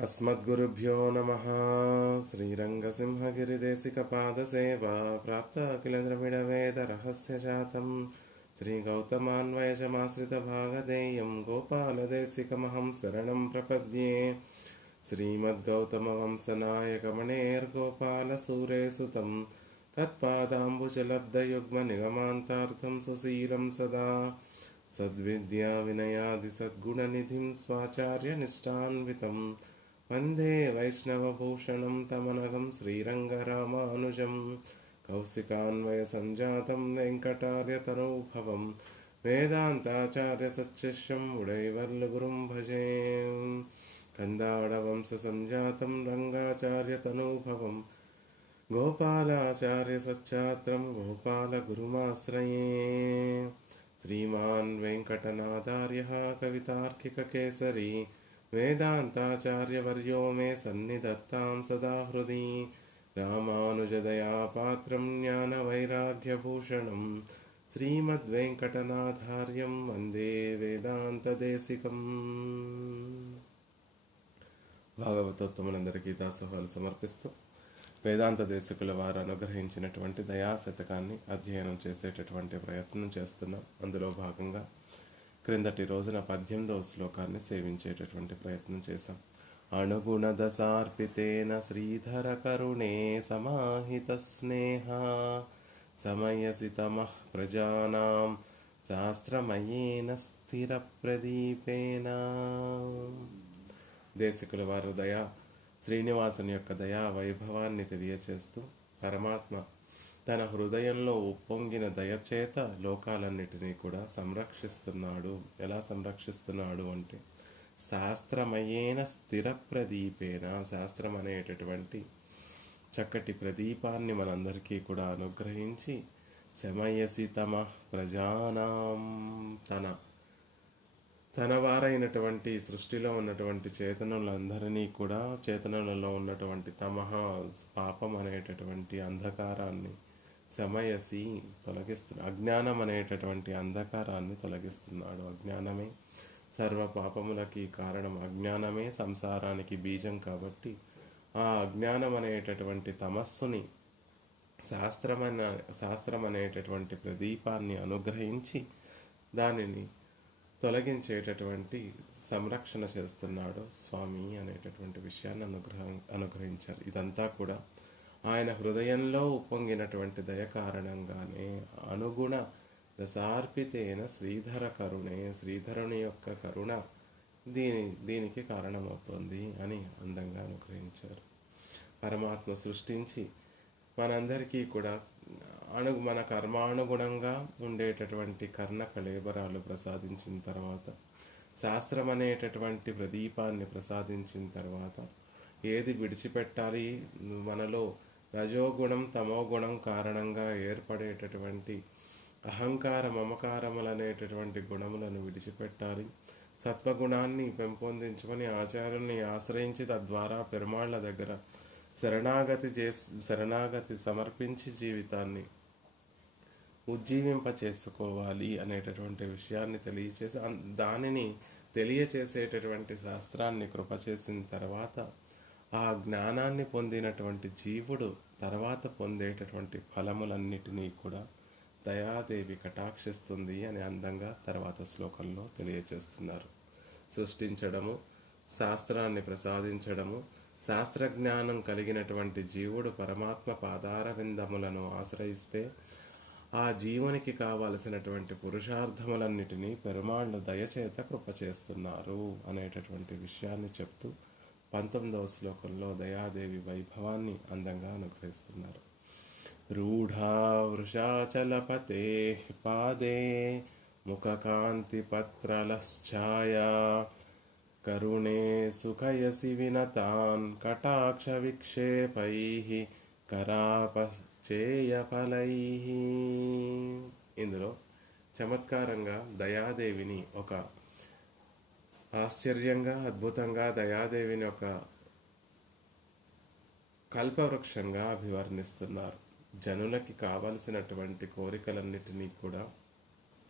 अस्मद्गुरुभ्यो नमः। श्रीरङ्गसिंहगिरिदेशिकपादसेवा प्राप्त अखिलद्रविडवेदरहस्यजातं श्रीगौतमान्वयजमाश्रितभागधेयं गोपालदेशिकमहं शरणं प्रपद्ये। श्रीमद्गौतमवंशनायकमणेर्गोपालसूरेसुतं तत्पादाम्बुजलब्धयुग्मनिगमान्तार्थं सुशीलं सदा सद्विद्याविनयादिसद्गुणनिधिं स्वाचार्यनिष्ठान्वितं वन्दे वैष्णवभूषणं तमनघं श्रीरङ्गरामानुजं कौशिकान्वयसञ्जातं वेङ्कटार्यतनूभवं वेदान्ताचार्यसच्छिष्यं उडैवर्लुगुरुं भजे। कन्दाडवंशसञ्जातं रङ्गाचार्यतनूभवं गोपालाचार्यसच्छात्रं गोपालगुरुमाश्रये। श्रीमान् वेङ्कटनाथार्यः कवितार्किककेसरी वेदान्ताचार्यवर्यो मे सन्निधत्तां सदा हृदि। रामानुजदयापात्रं ज्ञानवैराग्यभूषणं श्रीमद्वेङ्कटनाथार्यं वन्दे వేదాంతదేశికం। భాగవతోత్తములందరికీ దాసోహాలు సమర్పిస్తూ వేదాంత దేశికుల వారు అనుగ్రహించినటువంటి దయాశతకాన్ని అధ్యయనం చేసేటటువంటి ప్రయత్నం చేస్తున్నాం. అందులో భాగంగా క్రిందటి రోజున 18వ శ్లోకాన్ని సేవించేటటువంటి ప్రయత్నం చేశాం. అణుగుణదశార్పితేన శ్రీధర కరుణే సమాహిత స్నేహ సమయసి తమః ప్రజానాం శాస్త్రమయేన స్థిర ప్రదీపేన. దేశికుల వారు దయా శ్రీనివాసుని యొక్క దయా వైభవాన్ని తెలియచేస్తూ పరమాత్మ తన హృదయంలో ఉప్పొంగిన దయచేత లోకాలన్నిటినీ కూడా సంరక్షిస్తున్నాడు. ఎలా సంరక్షిస్తున్నాడు అంటే శాస్త్రమయేన స్థిర ప్రదీపేన. శాస్త్రం అనేటటువంటి చక్కటి ప్రదీపాన్ని మనందరికీ కూడా అనుగ్రహించి శమయసి తమ ప్రజానాం, తన వారైనటువంటి సృష్టిలో ఉన్నటువంటి చేతనులందరినీ కూడా చేతనులలో ఉన్నటువంటి తమహ పాపం అనేటటువంటి అంధకారాన్ని సమయసి తొలగిస్తున్నాడు. అజ్ఞానం అనేటటువంటి అంధకారాన్ని తొలగిస్తున్నాడు. అజ్ఞానమే సర్వ పాపములకి కారణం. అజ్ఞానమే సంసారానికి బీజం. కాబట్టి ఆ అజ్ఞానం అనేటటువంటి తమస్సుని శాస్త్రం అనేటటువంటి ప్రదీపాన్ని అనుగ్రహించి దానిని తొలగించేటటువంటి సంరక్షణ చేస్తున్నాడు స్వామి అనేటటువంటి విషయాన్ని అనుగ్రహించారు. ఇదంతా కూడా ఆయన హృదయంలో ఉప్పొంగినటువంటి దయ కారణంగానే. అనుగుణ దశార్పితేన శ్రీధర కరుణే, శ్రీధరుని యొక్క కరుణ దీనికి కారణమవుతోంది అని అందంగా అనుగ్రహించారు. పరమాత్మ సృష్టించి మనందరికీ కూడా మన కర్మానుగుణంగా ఉండేటటువంటి కర్ణ కళేబరాలు ప్రసాదించిన తర్వాత, శాస్త్రం అనేటటువంటి ప్రదీపాన్ని ప్రసాదించిన తర్వాత ఏది విడిచిపెట్టాలి, మనలో రజోగుణం తమోగుణం కారణంగా ఏర్పడేటటువంటి అహంకార మమకారములనేటటువంటి గుణములను విడిచిపెట్టాలి, సత్వగుణాన్ని పెంపొందించుకొని ఆచార్యుల్ని ఆశ్రయించి తద్వారా పెరుమాళ్ల దగ్గర శరణాగతి సమర్పించి జీవితాన్ని ఉజ్జీవింప చేసుకోవాలి అనేటటువంటి విషయాన్ని తెలియచేసి దానిని తెలియచేసేటటువంటి శాస్త్రాన్ని కృప చేసిన తర్వాత ఆ జ్ఞానాన్ని పొందినటువంటి జీవుడు తర్వాత పొందేటటువంటి ఫలములన్నిటినీ కూడా దయాదేవి కటాక్షిస్తుంది అని అందంగా తర్వాత శ్లోకంలో తెలియచేస్తున్నారు. సృష్టించడము, శాస్త్రాన్ని ప్రసాదించడము, శాస్త్రజ్ఞానం కలిగినటువంటి జీవుడు పరమాత్మ పాదార విందములను ఆశ్రయిస్తే ఆ జీవునికి కావలసినటువంటి పురుషార్థములన్నిటినీ పెరుమాళ్ళు దయచేత కృప చేస్తున్నారు అనేటటువంటి విషయాన్ని చెప్తూ 19వ శ్లోకంలో దయాదేవి వైభవాన్ని అందంగా అనుగ్రహిస్తున్నారు. రూఢా వృషాచలపతే పాదే ముఖకాంతి పత్రలశ్ఛాయా కరుణే సుఖయసి వినతాన్ కటాక్ష విక్షేపైః కరాపచేయఫలైః. ఇందులో చమత్కారంగా దయాదేవిని ఒక ఆశ్చర్యంగా అద్భుతంగా దయాదేవిని ఒక కల్పవృక్షంగా అభివర్ణిస్తున్నారు. జనులకి కావలసినటువంటి కోరికలన్నిటినీ కూడా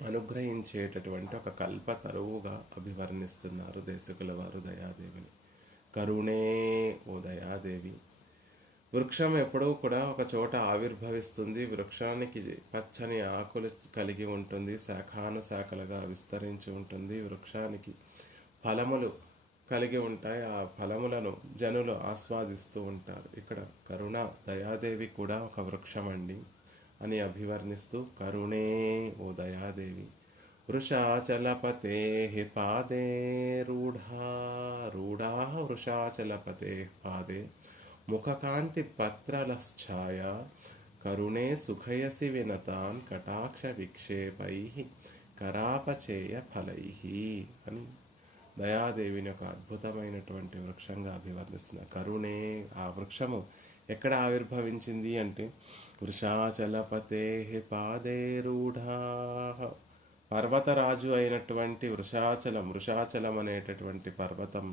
అనుగ్రహించేటటువంటి ఒక కల్పతరువుగా అభివర్ణిస్తున్నారు దేశకుల వారు దయాదేవిని. కరుణే ఓ దయాదేవి. వృక్షం ఎప్పుడూ కూడా ఒక చోట ఆవిర్భవిస్తుంది. వృక్షానికి పచ్చని ఆకులు కలిగి ఉంటుంది, శాఖానుశాఖలుగా విస్తరించి ఉంటుంది. వృక్షానికి ఫలములు కలిగి ఉంటాయి. ఆ ఫలములను జనులు ఆస్వాదిస్తూ ఉంటారు. ఇక్కడ కరుణ దయాదేవి కూడా ఒక వృక్షం అండి అని అభివర్ణిస్తూ, కరుణే ఓ దయాదేవి. వృషాచలపతే పాదే రూఢా వృషాచలపతే పాదే ముఖకాంతి పత్రలశ్ఛాయ కరుణే సుఖయసి వినతాన్ కటాక్ష విక్షేపై కరాపచేయ ఫలై అని దయాదేవిని ఒక అద్భుతమైనటువంటి వృక్షంగా అభివర్ణిస్తున్నారు. కరుణే, ఆ వృక్షము ఎక్కడ ఆవిర్భవించింది అంటే వృషాచలపతే పాదేరూఢా, పర్వతరాజు అయినటువంటి వృషాచలం అనేటటువంటి పర్వతం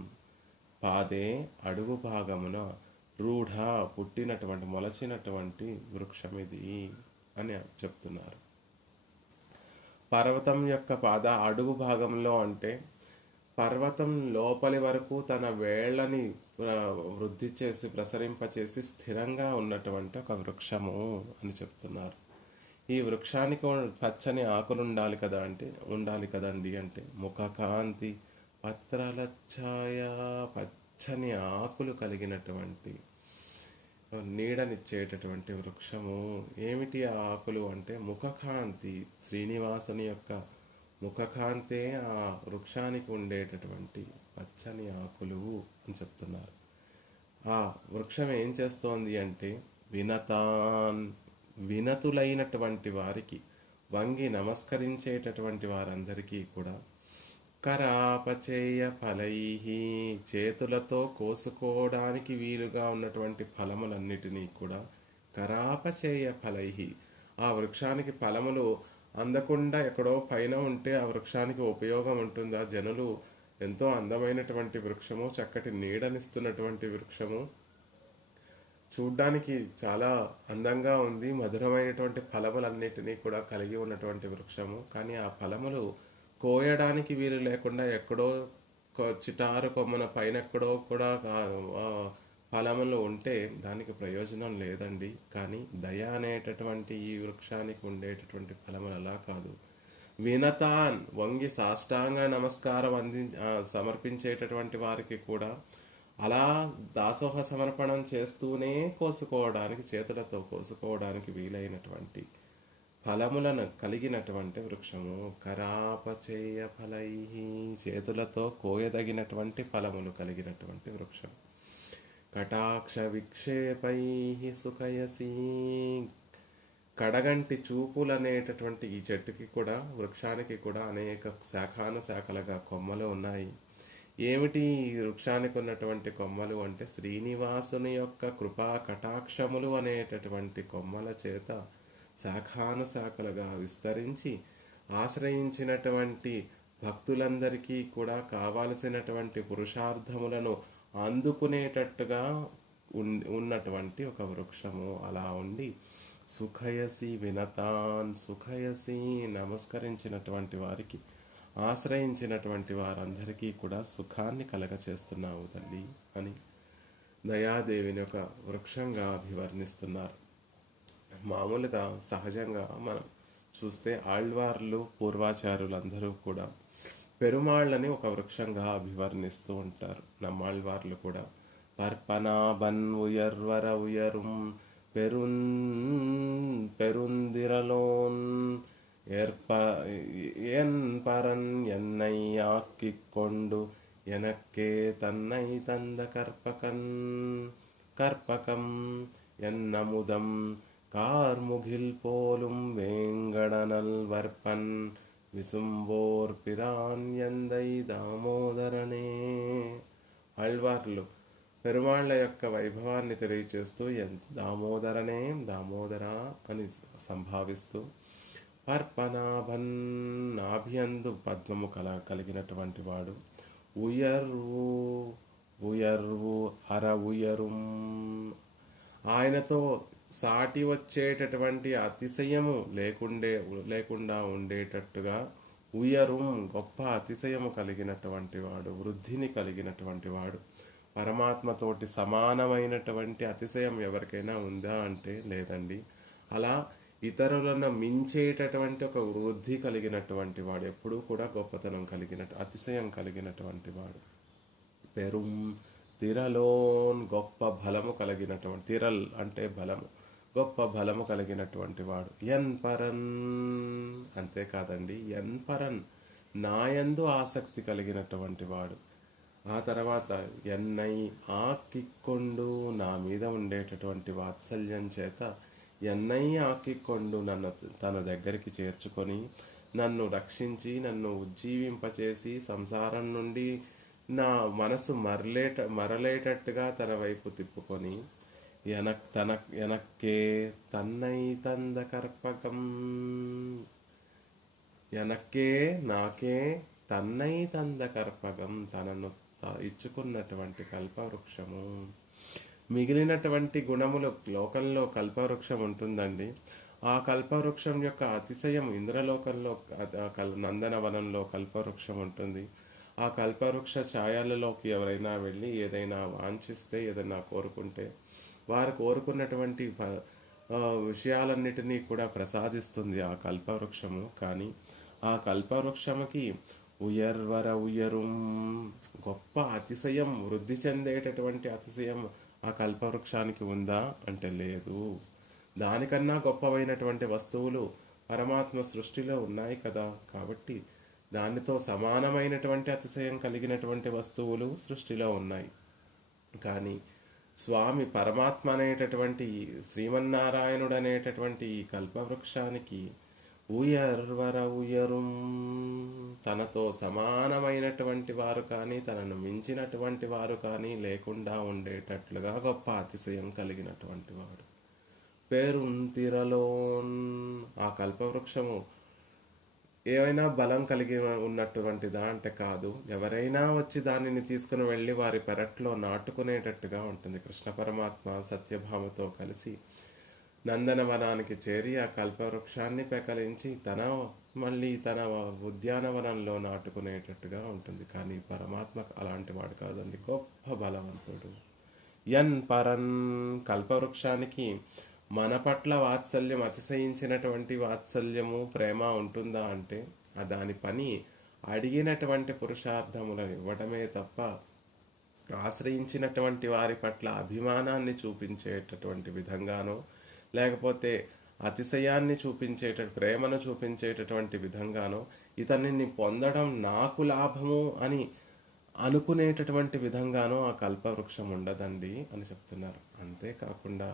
పాదే అడుగు భాగమున రూఢ పుట్టినటువంటి మొలచినటువంటి వృక్షం ఇది అని చెప్తున్నారు. పర్వతం యొక్క అడుగు భాగంలో అంటే పర్వతం లోపలి వరకు తన వేళ్ళని వృద్ధి చేసి ప్రసరింపచేసి స్థిరంగా ఉన్నటువంటి ఒక వృక్షము అని చెప్తున్నారు. ఈ వృక్షానికి పచ్చని ఆకులు ఉండాలి కదండి అంటే ముఖకాంతి పత్రలఛాయ, పచ్చని ఆకులు కలిగినటువంటి నీడనిచ్చేటటువంటి వృక్షము. ఏమిటి ఆ ఆకులు అంటే ముఖకాంతి, శ్రీనివాసుని యొక్క ముఖకాంతే ఆ వృక్షానికి ఉండేటటువంటి పచ్చని ఆకులు అని చెప్తున్నారు. ఆ వృక్షం ఏం చేస్తోంది అంటే వినతులైనటువంటి వారికి, వంగి నమస్కరించేటటువంటి వారందరికీ కూడా కరాపచేయ ఫలై, చేతులతో కోసుకోవడానికి వీలుగా ఉన్నటువంటి ఫలములన్నిటినీ కూడా కరాపచేయ ఫలై, ఆ వృక్షానికి ఫలములు అందకుండా ఎక్కడో పైన ఉంటే ఆ వృక్షానికి ఉపయోగం ఉంటుందా? జనులు ఎంతో అందమైనటువంటి వృక్షము, చక్కటి నీడనిస్తున్నటువంటి వృక్షము, చూడ్డానికి చాలా అందంగా ఉంది, మధురమైనటువంటి ఫలములన్నిటినీ కూడా కలిగి ఉన్నటువంటి వృక్షము. కానీ ఆ ఫలములు కోయడానికి వీలు లేకుండా ఎక్కడో చిటారు కొమ్మన పైన ఎక్కడో కూడా ఫలములు ఉంటే దానికి ప్రయోజనం లేదండి. కానీ దయ అనేటటువంటి ఈ వృక్షానికి ఉండేటటువంటి ఫలములు అలా కాదు. వినతాన్, వంగి సాష్టాంగ నమస్కారం సమర్పించేటటువంటి వారికి కూడా అలా దాసోహ సమర్పణం చేస్తూనే చేతులతో కోసుకోవడానికి వీలైనటువంటి ఫలములను కలిగినటువంటి వృక్షము. కరాపచేయ ఫలై, చేతులతో కోయదగినటువంటి ఫలములు కలిగినటువంటి వృక్షం. కటాక్ష విక్షేపై సుఖయసి, కడగంటి చూపులు అనేటటువంటి ఈ చెట్టుకి కూడా, వృక్షానికి కూడా అనేక శాఖానుశాఖలుగా కొమ్మలు ఉన్నాయి. ఏమిటి ఈ వృక్షానికి ఉన్నటువంటి కొమ్మలు అంటే శ్రీనివాసుని యొక్క కృపా కటాక్షములు అనేటటువంటి కొమ్మల చేత శాఖానుశాఖలుగా విస్తరించి ఆశ్రయించినటువంటి భక్తులందరికీ కూడా కావాల్సినటువంటి పురుషార్థములను అందుకునేటట్టుగా ఉన్నటువంటి ఒక వృక్షము. అలా ఉండి సుఖయసి వినతాన్, సుఖయసి నమస్కరించినటువంటి వారికి, ఆశ్రయించినటువంటి వారందరికీ కూడా సుఖాన్ని కలగచేస్తున్నావు తల్లి అని దయాదేవిని ఒక వృక్షంగా అభివర్ణిస్తున్నారు. మామూలుగా సహజంగా మనం చూస్తే ఆళ్వార్లు, పూర్వాచారులందరూ కూడా పెరుమాళ్ళని ఒక వృక్షంగా అభివర్ణిస్తూ ఉంటారు. నమ్మాళ్వార్లు కూడా పర్పనాభన్ ఉయర్వర ఉయరుం పెరుందిరలోన్ என் பரன் என்னை ஆக்கிக்கொண்டு எனக்கே தன்னை தந்த கற்பகம் என்னமுதம் కార్ముగిల్ పోలుం వేంగడనల్ వర్పన్ విసుంబోర్ పిరాన్ ఎందై దామోదరనే. ఆళ్వార్లు పెరుమాళ్ల యొక్క వైభవాన్ని తెలియచేస్తూ దామోదరనే, దామోదరా అని సంభావిస్తూ, పర్పనాభన్, నాభియందు పద్మము కలిగినటువంటి వాడు, ఉయర్వు హర ఉయరుం, ఆయనతో సాటి వచ్చేటటువంటి అతిశయము లేకుండా ఉండేటట్టుగా ఉయరుం, గొప్ప అతిశయము కలిగినటువంటి వాడు, వృద్ధిని కలిగినటువంటి వాడు, పరమాత్మతోటి సమానమైనటువంటి అతిశయం ఎవరికైనా ఉందా అంటే లేదండి. అలా ఇతరులను మించేటటువంటి ఒక వృద్ధి కలిగినటువంటి వాడు ఎప్పుడూ కూడా గొప్పతనం అతిశయం కలిగినటువంటి వాడు. పెరుం తిరలోన్ గొప్ప బలము కలిగినటువంటి, తిరల్ అంటే బలము, గొప్ప బలము కలిగినటువంటి వాడు. ఎన్ పరన్, అంతేకాదండి, ఎన్ పరన్ నాయందు ఆసక్తి కలిగినటువంటి వాడు. ఆ తర్వాత ఎన్నై ఆకిక్కొండు, నా మీద ఉండేటటువంటి వాత్సల్యం చేత ఎన్నై ఆకిక్కొండు, నన్ను తన దగ్గరికి చేర్చుకొని నన్ను రక్షించి నన్ను ఉజ్జీవింపచేసి సంసారం నుండి నా మనసు మరలేటట్టుగా తన వైపు తిప్పుకొని ఎనక్కే తన్నై తంద కర్పకం, ఎనక్కే నాకే తన్నై తంద కర్పకం, తనను ఇచ్చుకున్నటువంటి కల్పవృక్షము. మిగిలినటువంటి గుణములు లోకంలో కల్పవృక్షం ఉంటుందండి. ఆ కల్పవృక్షం యొక్క అతిశయం ఇంద్రలోకంలో నందనవనంలో కల్పవృక్షం ఉంటుంది. ఆ కల్పవృక్ష ఛాయలలోకి ఎవరైనా వెళ్ళి ఏదైనా వాంఛిస్తే, ఏదైనా కోరుకుంటే వారు కోరుకున్నటువంటి విషయాలన్నిటినీ కూడా ప్రసాదిస్తుంది ఆ కల్పవృక్షము. కానీ ఆ కల్పవృక్షముకి ఉయర్వరం గొప్ప అతిశయం, వృద్ధి చెందేటటువంటి అతిశయం ఆ కల్పవృక్షానికి ఉందా అంటే లేదు. దానికన్నా గొప్పవైనటువంటి వస్తువులు పరమాత్మ సృష్టిలో ఉన్నాయి కదా. కాబట్టి దానితో సమానమైనటువంటి అతిశయం కలిగినటువంటి వస్తువులు సృష్టిలో ఉన్నాయి. కానీ స్వామి పరమాత్మ అనేటటువంటి శ్రీమన్నారాయణుడు అనేటటువంటి ఈ కల్పవృక్షానికి ఉయరుం, తనతో సమానమైనటువంటి వారు కానీ తనను మించినటువంటి వారు కానీ లేకుండా ఉండేటట్లుగా గొప్ప అతిశయం కలిగినటువంటి వాడు. పేరుంతిరలోన్, ఆ కల్పవృక్షము ఏమైనా బలం కలిగి ఉన్నటువంటిదా అంటే కాదు. ఎవరైనా వచ్చి దానిని తీసుకుని వెళ్ళి వారి పెరట్లో నాటుకునేటట్టుగా ఉంటుంది. కృష్ణ పరమాత్మ సత్యభామతో కలిసి నందనవనానికి చేరి ఆ కల్పవృక్షాన్ని పెకలించి మళ్ళీ తన ఉద్యానవనంలో నాటుకునేటట్టుగా ఉంటుంది. కానీ పరమాత్మ అలాంటి వాడు కాదండి, గొప్ప బలవంతుడు. ఎన్ పరన్, కల్పవృక్షానికి మన పట్ల వాత్సల్యం, అతిశయించినటువంటి వాత్సల్యము, ప్రేమ ఉంటుందా అంటే దాని పని అడిగినటువంటి పురుషార్థములను ఇవ్వడమే తప్ప ఆశ్రయించినటువంటి వారి పట్ల అభిమానాన్ని చూపించేటటువంటి విధంగానో లేకపోతే అతిశయాన్ని ప్రేమను చూపించేటటువంటి విధంగానో ఇతనిని పొందడం నాకు లాభము అని అనుకునేటటువంటి విధంగానో ఆ కల్పవృక్షం ఉండదండి అని చెప్తున్నారు. అంతేకాకుండా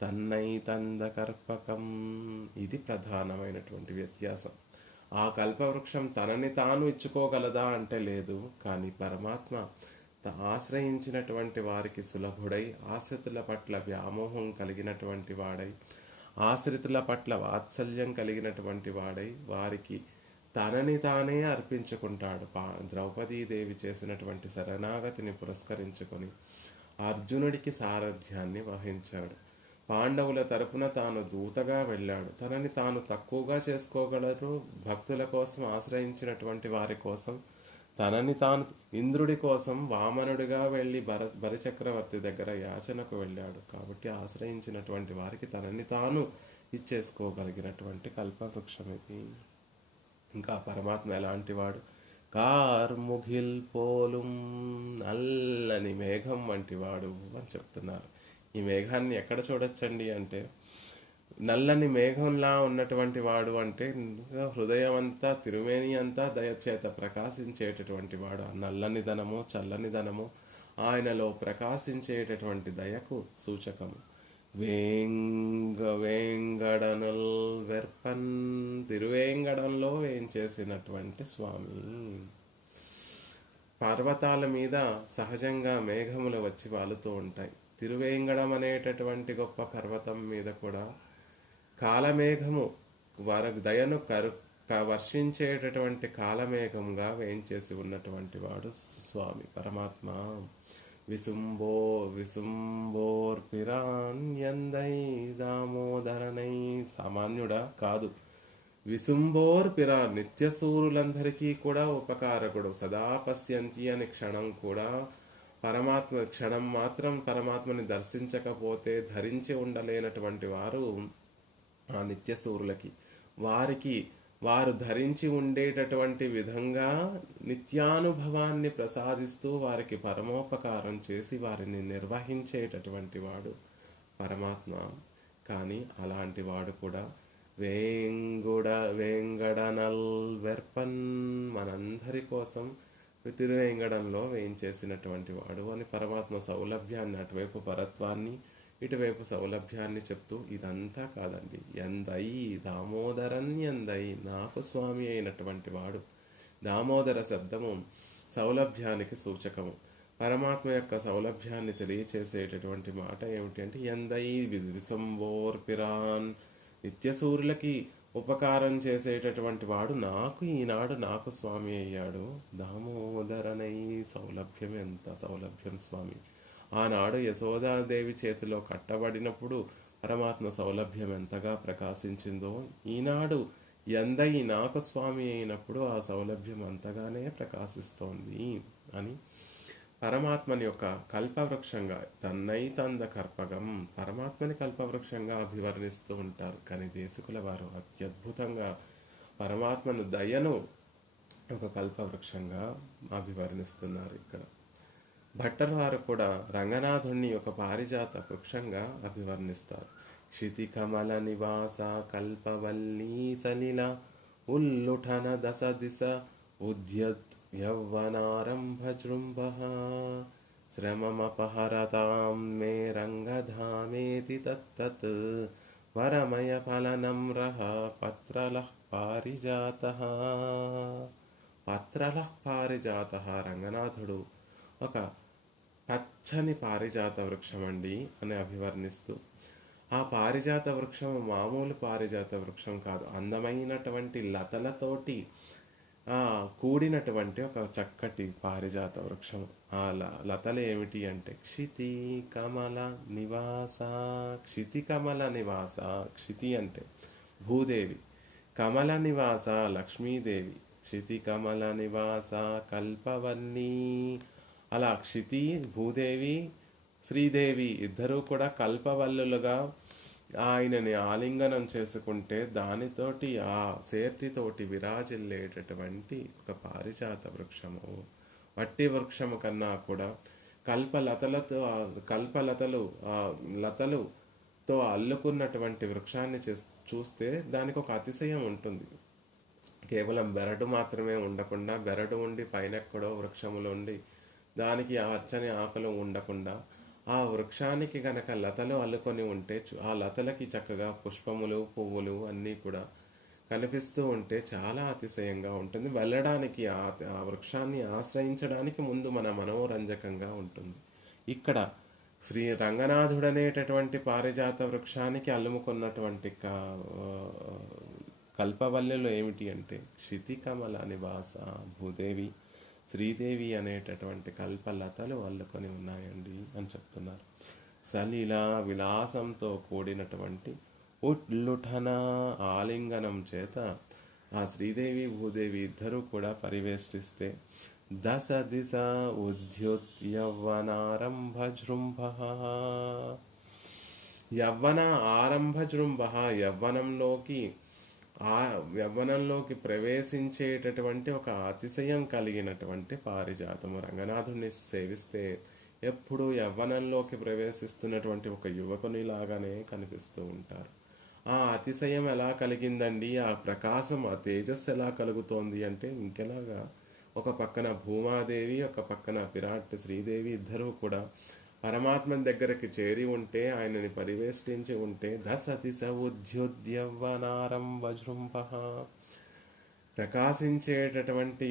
తన్నై తంద కర్పకం, ఇది ప్రధానమైనటువంటి వ్యత్యాసం. ఆ కల్పవృక్షం తనని తాను ఇచ్చుకోగలదా అంటే లేదు. కానీ పరమాత్మ ఆశ్రయించినటువంటి వారికి సులభుడై, ఆశ్రితుల పట్ల వ్యామోహం కలిగినటువంటి వాడై, ఆశ్రితుల పట్ల వాత్సల్యం కలిగినటువంటి వాడై వారికి తనని తానే అర్పించుకుంటాడు. ద్రౌపదీదేవి చేసినటువంటి శరణాగతిని పురస్కరించుకొని అర్జునుడికి సారథ్యాన్ని వహించాడు. పాండవుల తరపున తాను దూతగా వెళ్ళాడు. తనని తాను తక్కువగా చేసుకోగలరు. భక్తుల కోసం ఆశ్రయించినటువంటి వారి కోసం తనని తాను ఇంద్రుడి కోసం వామనుడిగా వెళ్ళి బలిచక్రవర్తి దగ్గర యాచనకు వెళ్ళాడు. కాబట్టి ఆశ్రయించినటువంటి వారికి తనని తాను ఇచ్చేసుకోగలిగినటువంటి కల్పవృక్షం ఇది. ఇంకా పరమాత్మ ఎలాంటి వాడు? కార్ముగిల్ పోలుం, నల్లని మేఘం వంటి వాడు అని చెప్తున్నారు. ఈ మేఘాన్ని ఎక్కడ చూడొచ్చండి అంటే నల్లని మేఘంలా ఉన్నటువంటి వాడు అంటే హృదయం అంతా, తిరుమేని అంతా దయచేత ప్రకాశించేటటువంటి వాడు. ఆ నల్లని ధనము, చల్లని ధనము ఆయనలో ప్రకాశించేటటువంటి దయకు సూచకము. వేంగడనల్ వెర్పన్, తిరువేంగడంలో వేంచేసినటువంటి స్వామి. పర్వతాల మీద సహజంగా మేఘములు వచ్చి వాలుతూ ఉంటాయి. తిరువేంగడం అనేటటువంటి గొప్ప పర్వతం మీద కూడా కాలమేఘము దయను వర్షించేటటువంటి కాలమేఘంగా వేయించేసి ఉన్నటువంటి వాడు స్వామి పరమాత్మ. విసుంబోర్ పిరాన్యందై దామోదరనై, సామాన్యుడా కాదు, విసుంబోర్ పిరాన్, నిత్యసూరులందరికీ కూడా ఉపకారకుడు. సదా పశ్యంతి అని క్షణం కూడా పరమాత్మ క్షణం మాత్రం పరమాత్మని దర్శించకపోతే ధరించి ఉండలేనటువంటి వారు ఆ నిత్య సూరులకి వారు ధరించి ఉండేటటువంటి విధంగా నిత్యానుభవాన్ని ప్రసాదిస్తూ వారికి పరమోపకారం చేసి వారిని నిర్వహించేటటువంటి వాడు పరమాత్మ. కానీ అలాంటి వాడు కూడా వేంగడనల్ వెర్పన్ మనందరి కోసం తిరువేంగడంలో వేయించేసినటువంటి వాడు అని పరమాత్మ సౌలభ్యాన్ని, అటువైపు పరత్వాన్ని ఇటువైపు సౌలభ్యాన్ని చెప్తూ ఇదంతా కాదండి, ఎందై దామోదరన్ ఎందై నాకు స్వామి అయినటువంటి వాడు. దామోదర శబ్దము సౌలభ్యానికి సూచకము. పరమాత్మ యొక్క సౌలభ్యాన్ని తెలియచేసేటటువంటి మాట ఏమిటి అంటే ఎందై విసంబోర్పిరాన్, నిత్యసూరులకి ఉపకారం చేసేటటువంటి వాడు ఈనాడు నాకు స్వామి అయ్యాడు. దామోదరనై సౌలభ్యం, ఎంత సౌలభ్యం స్వామి. ఆనాడు యశోదాదేవి చేతిలో కట్టబడినప్పుడు పరమాత్మ సౌలభ్యం ఎంతగా ప్రకాశించిందో ఈనాడు ఎందై నాకు స్వామి అయినప్పుడు ఆ సౌలభ్యం అంతగానే ప్రకాశిస్తోంది అని పరమాత్మని యొక్క కల్పవృక్షంగా తన్నైతంద కర్పగం, పరమాత్మని కల్పవృక్షంగా అభివర్ణిస్తూ ఉంటారు. కానీ దేశికుల వారు అత్యద్భుతంగా పరమాత్మను దయను ఒక కల్పవృక్షంగా అభివర్ణిస్తున్నారు. ఇక్కడ భట్టర్ వారు కూడా రంగనాథుణ్ణి ఒక పారిజాత వృక్షంగా అభివర్ణిస్తారు. క్షితి కమల నివాస కల్పవల్లీ సలిల ఉల్లుఠన దశ దిశ ఉద్యత్ యౌవనారంభ జృంభ శ్రమమపహరతాం మే రంగధామేతి తత్తత్ వరమయ ఫలనమ్రః పత్రలః పారిజాతః. పత్రలః పారిజాతః, రంగనాథుడు ఒక పచ్చని పారిజాత వృక్షం అండి అని అభివర్ణిస్తూ, ఆ పారిజాత వృక్షం మామూలు పారిజాత వృక్షం కాదు, అందమైనటువంటి లతలతోటి కూడినటువంటి ఒక చక్కటి పారిజాత వృక్షం. ఆ లతలు ఏమిటి అంటే క్షితి కమల నివాస. క్షితి కమల నివాస, క్షితి అంటే భూదేవి, కమల నివాస లక్ష్మీదేవి, క్షితి కమల నివాస కల్పవల్లీ. అలా క్షితి భూదేవి శ్రీదేవి ఇద్దరూ కూడా కల్పవల్లులుగా ఆయనని ఆలింగనం చేసుకుంటే దానితోటి ఆ శేర్తితోటి విరాజిల్లేటటువంటి ఒక పారిజాత వృక్షము. వట్టి వృక్షము కన్నా కూడా లతలుతో అల్లుకున్నటువంటి వృక్షాన్ని చూస్తే దానికి ఒక అతిశయం ఉంటుంది. కేవలం బెరడు మాత్రమే ఉండకుండా, బెరడు ఉండి పైనెక్కడో వృక్షములు ఉండి దానికి అచ్చని ఆకులు ఉండకుండా ఆ వృక్షానికి గనక లతలు అల్లుకొని ఉంటే ఆ లతలకి చక్కగా పుష్పములు పువ్వులు అన్నీ కూడా కనిపిస్తూ ఉంటే చాలా అతిశయంగా ఉంటుంది. వెళ్ళడానికి ఆ వృక్షాన్ని ఆశ్రయించడానికి ముందు మన మనోరంజకంగా ఉంటుంది. ఇక్కడ శ్రీ రంగనాథుడనేటటువంటి పారిజాత వృక్షానికి అల్లుముకున్నటువంటి కల్పవల్లిలో ఏమిటి అంటే క్షితి కమల నివాస భూదేవి శ్రీదేవి అనేటటువంటి కల్పలతలు అల్లుకొని ఉన్నాయండి అని చెప్తున్నారు. సలీలా విలాసంతో కూడినటువంటి ఉల్లుఠన ఆలింగనం చేత ఆ శ్రీదేవి భూదేవి ఇద్దరూ కూడా పరివేష్టిస్తే దశ దిశ ఉద్యుత్యవ్వనారంభ జృంభ. యవ్వన ఆరంభ జృంభ, యవ్వనంలోకి ప్రవేశించేటటువంటి ఒక అతిశయం కలిగినటువంటి పారిజాతము. రంగనాథుడిని సేవిస్తే ఎప్పుడు యవ్వనంలోకి ప్రవేశిస్తున్నటువంటి ఒక యువకునిలాగానే కనిపిస్తూ ఉంటారు. ఆ అతిశయం ఎలా కలిగిందండి, ఆ ప్రకాశం ఆ తేజస్సు ఎలా కలుగుతోంది అంటే ఇంకెలాగా, ఒక పక్కన భూమాదేవి ఒక పక్కన విరాట్ శ్రీదేవి ఇద్దరూ కూడా పరమాత్మ దగ్గరికి చేరి ఉంటే, ఆయనని పరివేష్టించి ఉంటే దశ దిశ ఉద్యుద్యవ్వనారంభ జృంభ, ప్రకాశించేటటువంటి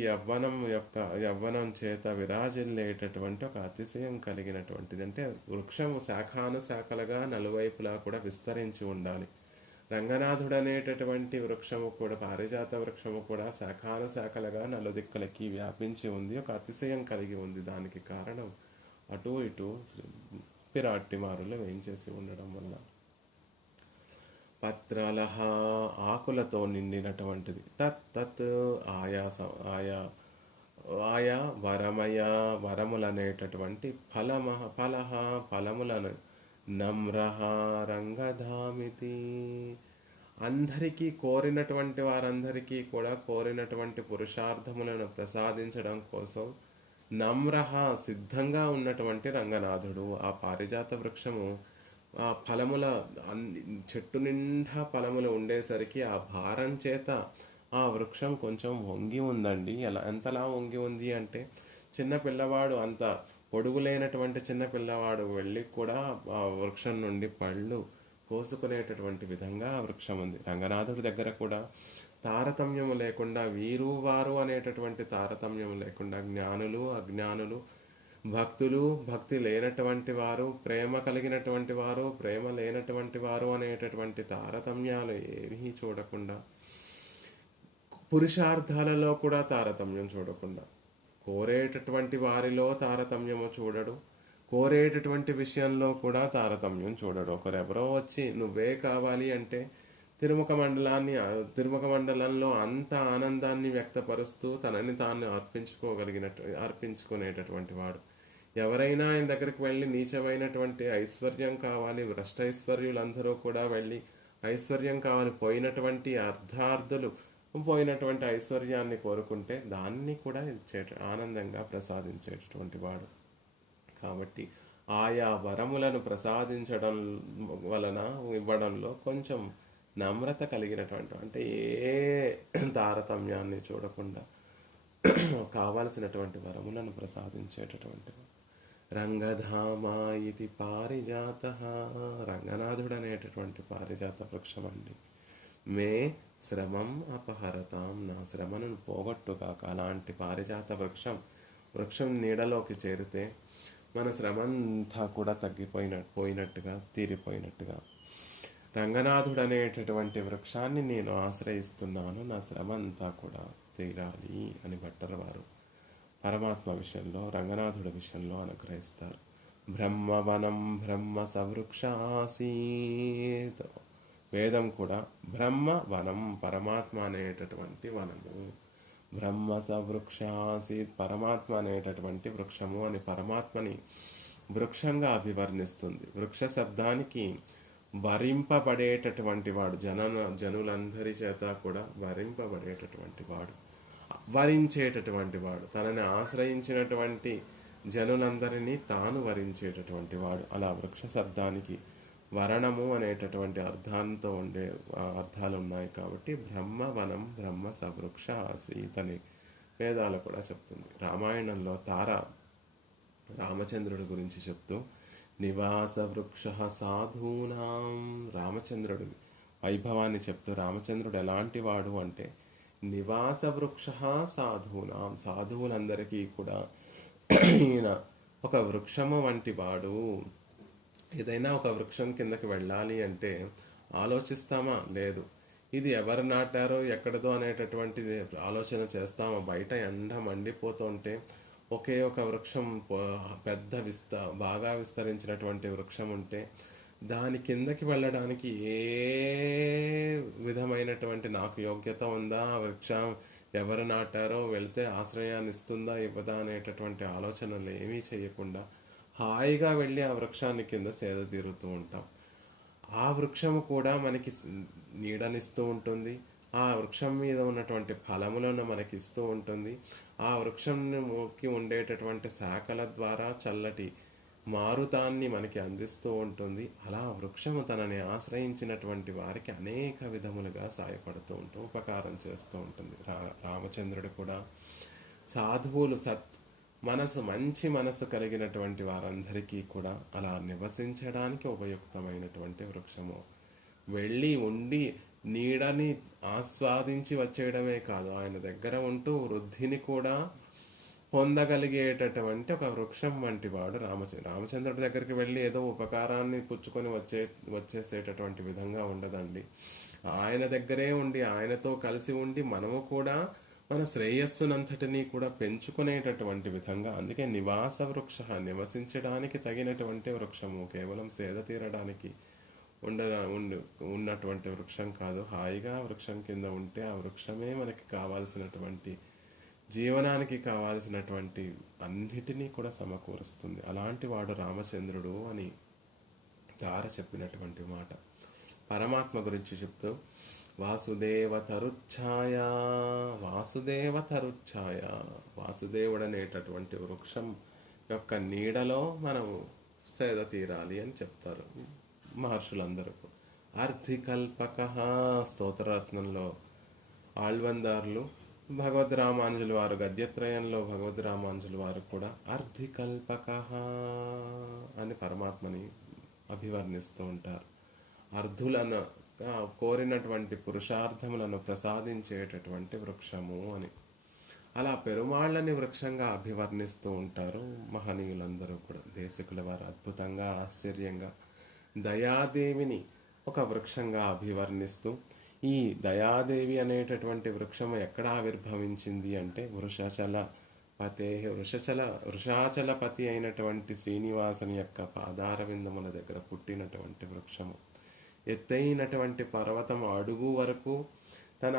యవ్వనం చేత విరాజిల్లేటటువంటి ఒక అతిశయం కలిగినటువంటిది. అంటే వృక్షము శాఖానుశాఖలుగా నలువైపులా కూడా విస్తరించి ఉండాలి. రంగనాథుడు అనేటటువంటి వృక్షము కూడా, పారిజాత వృక్షము కూడా శాఖానుశాఖలుగా నలుదిక్కులకి వ్యాపించి ఉంది, ఒక అతిశయం కలిగి ఉంది. దానికి కారణం అటు ఇటు పిరాట్టిమారులు వేయించేసి ఉండడం వల్ల. పత్రాలహ ఆకులతో నిండినటువంటిది, తత్ ఆయా ఆయా వరమయ వరములనేటటువంటి ఫలములను నమ్రహ రంగధామితి. అందరికీ కోరినటువంటి వారందరికీ కూడా కోరినటువంటి పురుషార్థములను ప్రసాదించడం కోసం నమ్రహ సిద్ధంగా ఉన్నటువంటి రంగనాథుడు. ఆ పారిజాత వృక్షము ఆ ఫలముల చెట్టు నిండా ఫలములు ఉండేసరికి ఆ భారం చేత ఆ వృక్షం కొంచెం వంగి ఉందండి. ఎంతలా వంగి ఉంది అంటే చిన్న పిల్లవాడు, అంత పొడుగు లేనటువంటి చిన్న పిల్లవాడు వెళ్ళి కూడా ఆ వృక్షం నుండి పళ్ళు కోసుకునేటటువంటి విధంగా ఆ వృక్షం ఉంది. రంగనాథుడి దగ్గర కూడా తారతమ్యము లేకుండా, వీరు వారు అనేటటువంటి తారతమ్యము లేకుండా, జ్ఞానులు అజ్ఞానులు, భక్తులు భక్తి లేనటువంటి వారు, ప్రేమ కలిగినటువంటి వారు ప్రేమ లేనటువంటి వారు అనేటటువంటి తారతమ్యాలు ఏమీ చూడకుండా, పురుషార్థాలలో కూడా తారతమ్యం చూడకుండా, కోరేటటువంటి వారిలో తారతమ్యము చూడడు, కోరేటటువంటి విషయంలో కూడా తారతమ్యం చూడడు. ఒకరెవరో వచ్చి నువ్వే కావాలి అంటే తిరుముఖ మండలంలో అంత ఆనందాన్ని వ్యక్తపరుస్తూ తనని తాను అర్పించుకునేటటువంటి వాడు. ఎవరైనా ఆయన దగ్గరికి వెళ్ళి నీచమైనటువంటి ఐశ్వర్యం కావాలి, భ్రష్టైశ్వర్యులందరూ కూడా వెళ్ళి ఐశ్వర్యం కావాలి, పోయినటువంటి అర్ధార్థులు పోయినటువంటి ఐశ్వర్యాన్ని కోరుకుంటే దాన్ని కూడా ఆనందంగా ప్రసాదించేటటువంటి వాడు. కాబట్టి ఆయా వరములను ప్రసాదించడం వలన ఇవ్వడంలో కొంచెం నమ్రత కలిగినటువంటి, అంటే ఏ తారతమ్యాన్ని చూడకుండా కావలసినటువంటి వరములను ప్రసాదించేటటువంటి రంగధామ ఇది పారిజాత. రంగనాథుడు అనేటటువంటి పారిజాత వృక్షం అండి. మే శ్రమం అపహరతాం, నా శ్రమను పోగొట్టుగాక. అలాంటి పారిజాత వృక్షం నీడలోకి చేరితే మన శ్రమంతా కూడా పోయినట్టుగా తీరిపోయినట్టుగా. రంగనాథుడు అనేటటువంటి వృక్షాన్ని నేను ఆశ్రయిస్తున్నాను, నా శ్రమ అంతా కూడా తీరాలి అని భట్టర్ వారు పరమాత్మ విషయంలో, రంగనాథుడి విషయంలో అనుగ్రహిస్తారు. బ్రహ్మవనం బ్రహ్మ సవృక్షాసీత్. వేదం కూడా బ్రహ్మవనం, పరమాత్మ అనేటటువంటి వనము, బ్రహ్మ సవృక్షాసీత్, పరమాత్మ అనేటటువంటి వృక్షము అని పరమాత్మని వృక్షంగా అభివర్ణిస్తుంది. వృక్ష శబ్దానికి వరింపబడేటటువంటి వాడు, జనులందరి చేత కూడా వరింపబడేటటువంటి వాడు, వరించేటటువంటి వాడు, తనని ఆశ్రయించినటువంటి జనులందరినీ తాను వరించేటటువంటి వాడు. అలా వృక్ష శబ్దానికి వరణము అనేటటువంటి అర్థంతో ఉండే అర్థాలు ఉన్నాయి. కాబట్టి బ్రహ్మవనం బ్రహ్మ సవృక్ష ఆసీత్ అని వేదాలు కూడా చెప్తుంది. రామాయణంలో తార రామచంద్రుడి గురించి చెప్తూ నివాస వృక్ష సాధూనాం, రామచంద్రుడి వైభవాన్ని చెప్తూ రామచంద్రుడు ఎలాంటి వాడు అంటే నివాస వృక్ష సాధూనాం, సాధువులందరికీ కూడా ఈయన ఒక వృక్షము వంటి వాడు. ఏదైనా ఒక వృక్షం కిందకి వెళ్ళాలి అంటే ఆలోచిస్తామా? లేదు. ఇది ఎవరు నాటారో ఎక్కడదో అనేటటువంటిది ఆలోచన చేస్తామా? బయట ఎండ మండిపోతుంటే ఒకే ఒక వృక్షం పెద్ద బాగా విస్తరించినటువంటి వృక్షం ఉంటే దాని కిందకి వెళ్ళడానికి ఏ విధమైనటువంటి నాకు యోగ్యత ఉందా, ఆ వృక్షం ఎవరు నాటారో వెళ్తే ఆశ్రయాన్ని ఇస్తుందా ఇవ్వదా అనేటటువంటి ఆలోచనలు ఏమీ చేయకుండా హాయిగా వెళ్ళి ఆ వృక్షాన్ని కింద సేద తీరుతూ ఉంటాం. ఆ వృక్షము కూడా మనకి నీడనిస్తూ ఉంటుంది, ఆ వృక్షం మీద ఉన్నటువంటి ఫలములను మనకి ఇస్తూ ఉంటుంది, ఆ వృక్షంకి ఉండేటటువంటి శాఖల ద్వారా చల్లటి మారుతాన్ని మనకి అందిస్తూ ఉంటుంది. అలా వృక్షము తనని ఆశ్రయించినటువంటి వారికి అనేక విధములుగా సాయపడుతూ ఉంటుంది, ఉపకారం చేస్తూ ఉంటుంది. రామచంద్రుడు కూడా సాధువులు మంచి మనసు కలిగినటువంటి వారందరికీ కూడా అలా నివసించడానికి ఉపయుక్తమైనటువంటి వృక్షము. వెళ్ళి ఉండి నీడని ఆస్వాదించి వచ్చేయడమే కాదు, ఆయన దగ్గర ఉంటూ వృద్ధిని కూడా పొందగలిగేటటువంటి ఒక వృక్షం వంటి వాడు రామచంద్రుడి దగ్గరికి వెళ్ళి ఏదో ఉపకారాన్ని పుచ్చుకొని వచ్చేసేటటువంటి విధంగా ఉండదండి. ఆయన దగ్గరే ఉండి ఆయనతో కలిసి ఉండి మనము కూడా మన శ్రేయస్సునంతటినీ కూడా పెంచుకునేటటువంటి విధంగా. అందుకే నివాస వృక్ష, నివసించడానికి తగినటువంటి వృక్షము, కేవలం సేద తీరడానికి ఉన్నటువంటి వృక్షం కాదు. హాయిగా వృక్షం కింద ఉంటే ఆ వృక్షమే మనకి కావాల్సినటువంటి జీవనానికి కావాల్సినటువంటి అన్నిటినీ కూడా సమకూరుస్తుంది. అలాంటి వాడు రామచంద్రుడు అని తార చెప్పినటువంటి మాట. పరమాత్మ గురించి చెప్తూ వాసుదేవ తరుఛాయ, వాసుదేవ తరుఛాయ, వాసుదేవుడు అనేటటువంటి వృక్షం యొక్క నీడలో మనము సేద తీరాలి అని చెప్తారు మహర్షులందరూ. అర్థికల్పక స్తోత్రరత్నంలో ఆళ్వందార్లు, భగవద్ రామానుజుల వారు గద్యత్రయంలో భగవద్ రామానుజుల వారు కూడా అర్థికల్పక అని పరమాత్మని అభివర్ణిస్తూ ఉంటారు. అర్థులను కోరినటువంటి పురుషార్థములను ప్రసాదించేటటువంటి వృక్షము అని. అలా పెరుమాళ్ళని వృక్షంగా అభివర్ణిస్తూ ఉంటారు మహనీయులందరూ కూడా. దేశికుల వారు అద్భుతంగా ఆశ్చర్యంగా దయాదేవిని ఒక వృక్షంగా అభివర్ణిస్తూ, ఈ దయాదేవి అనేటటువంటి వృక్షము ఎక్కడ ఆవిర్భవించింది అంటే వృషాచలపతి అయినటువంటి శ్రీనివాసుని యొక్క పాదార విందముల దగ్గర పుట్టినటువంటి వృక్షము. ఎత్తైనటువంటి పర్వతం అడుగు వరకు తన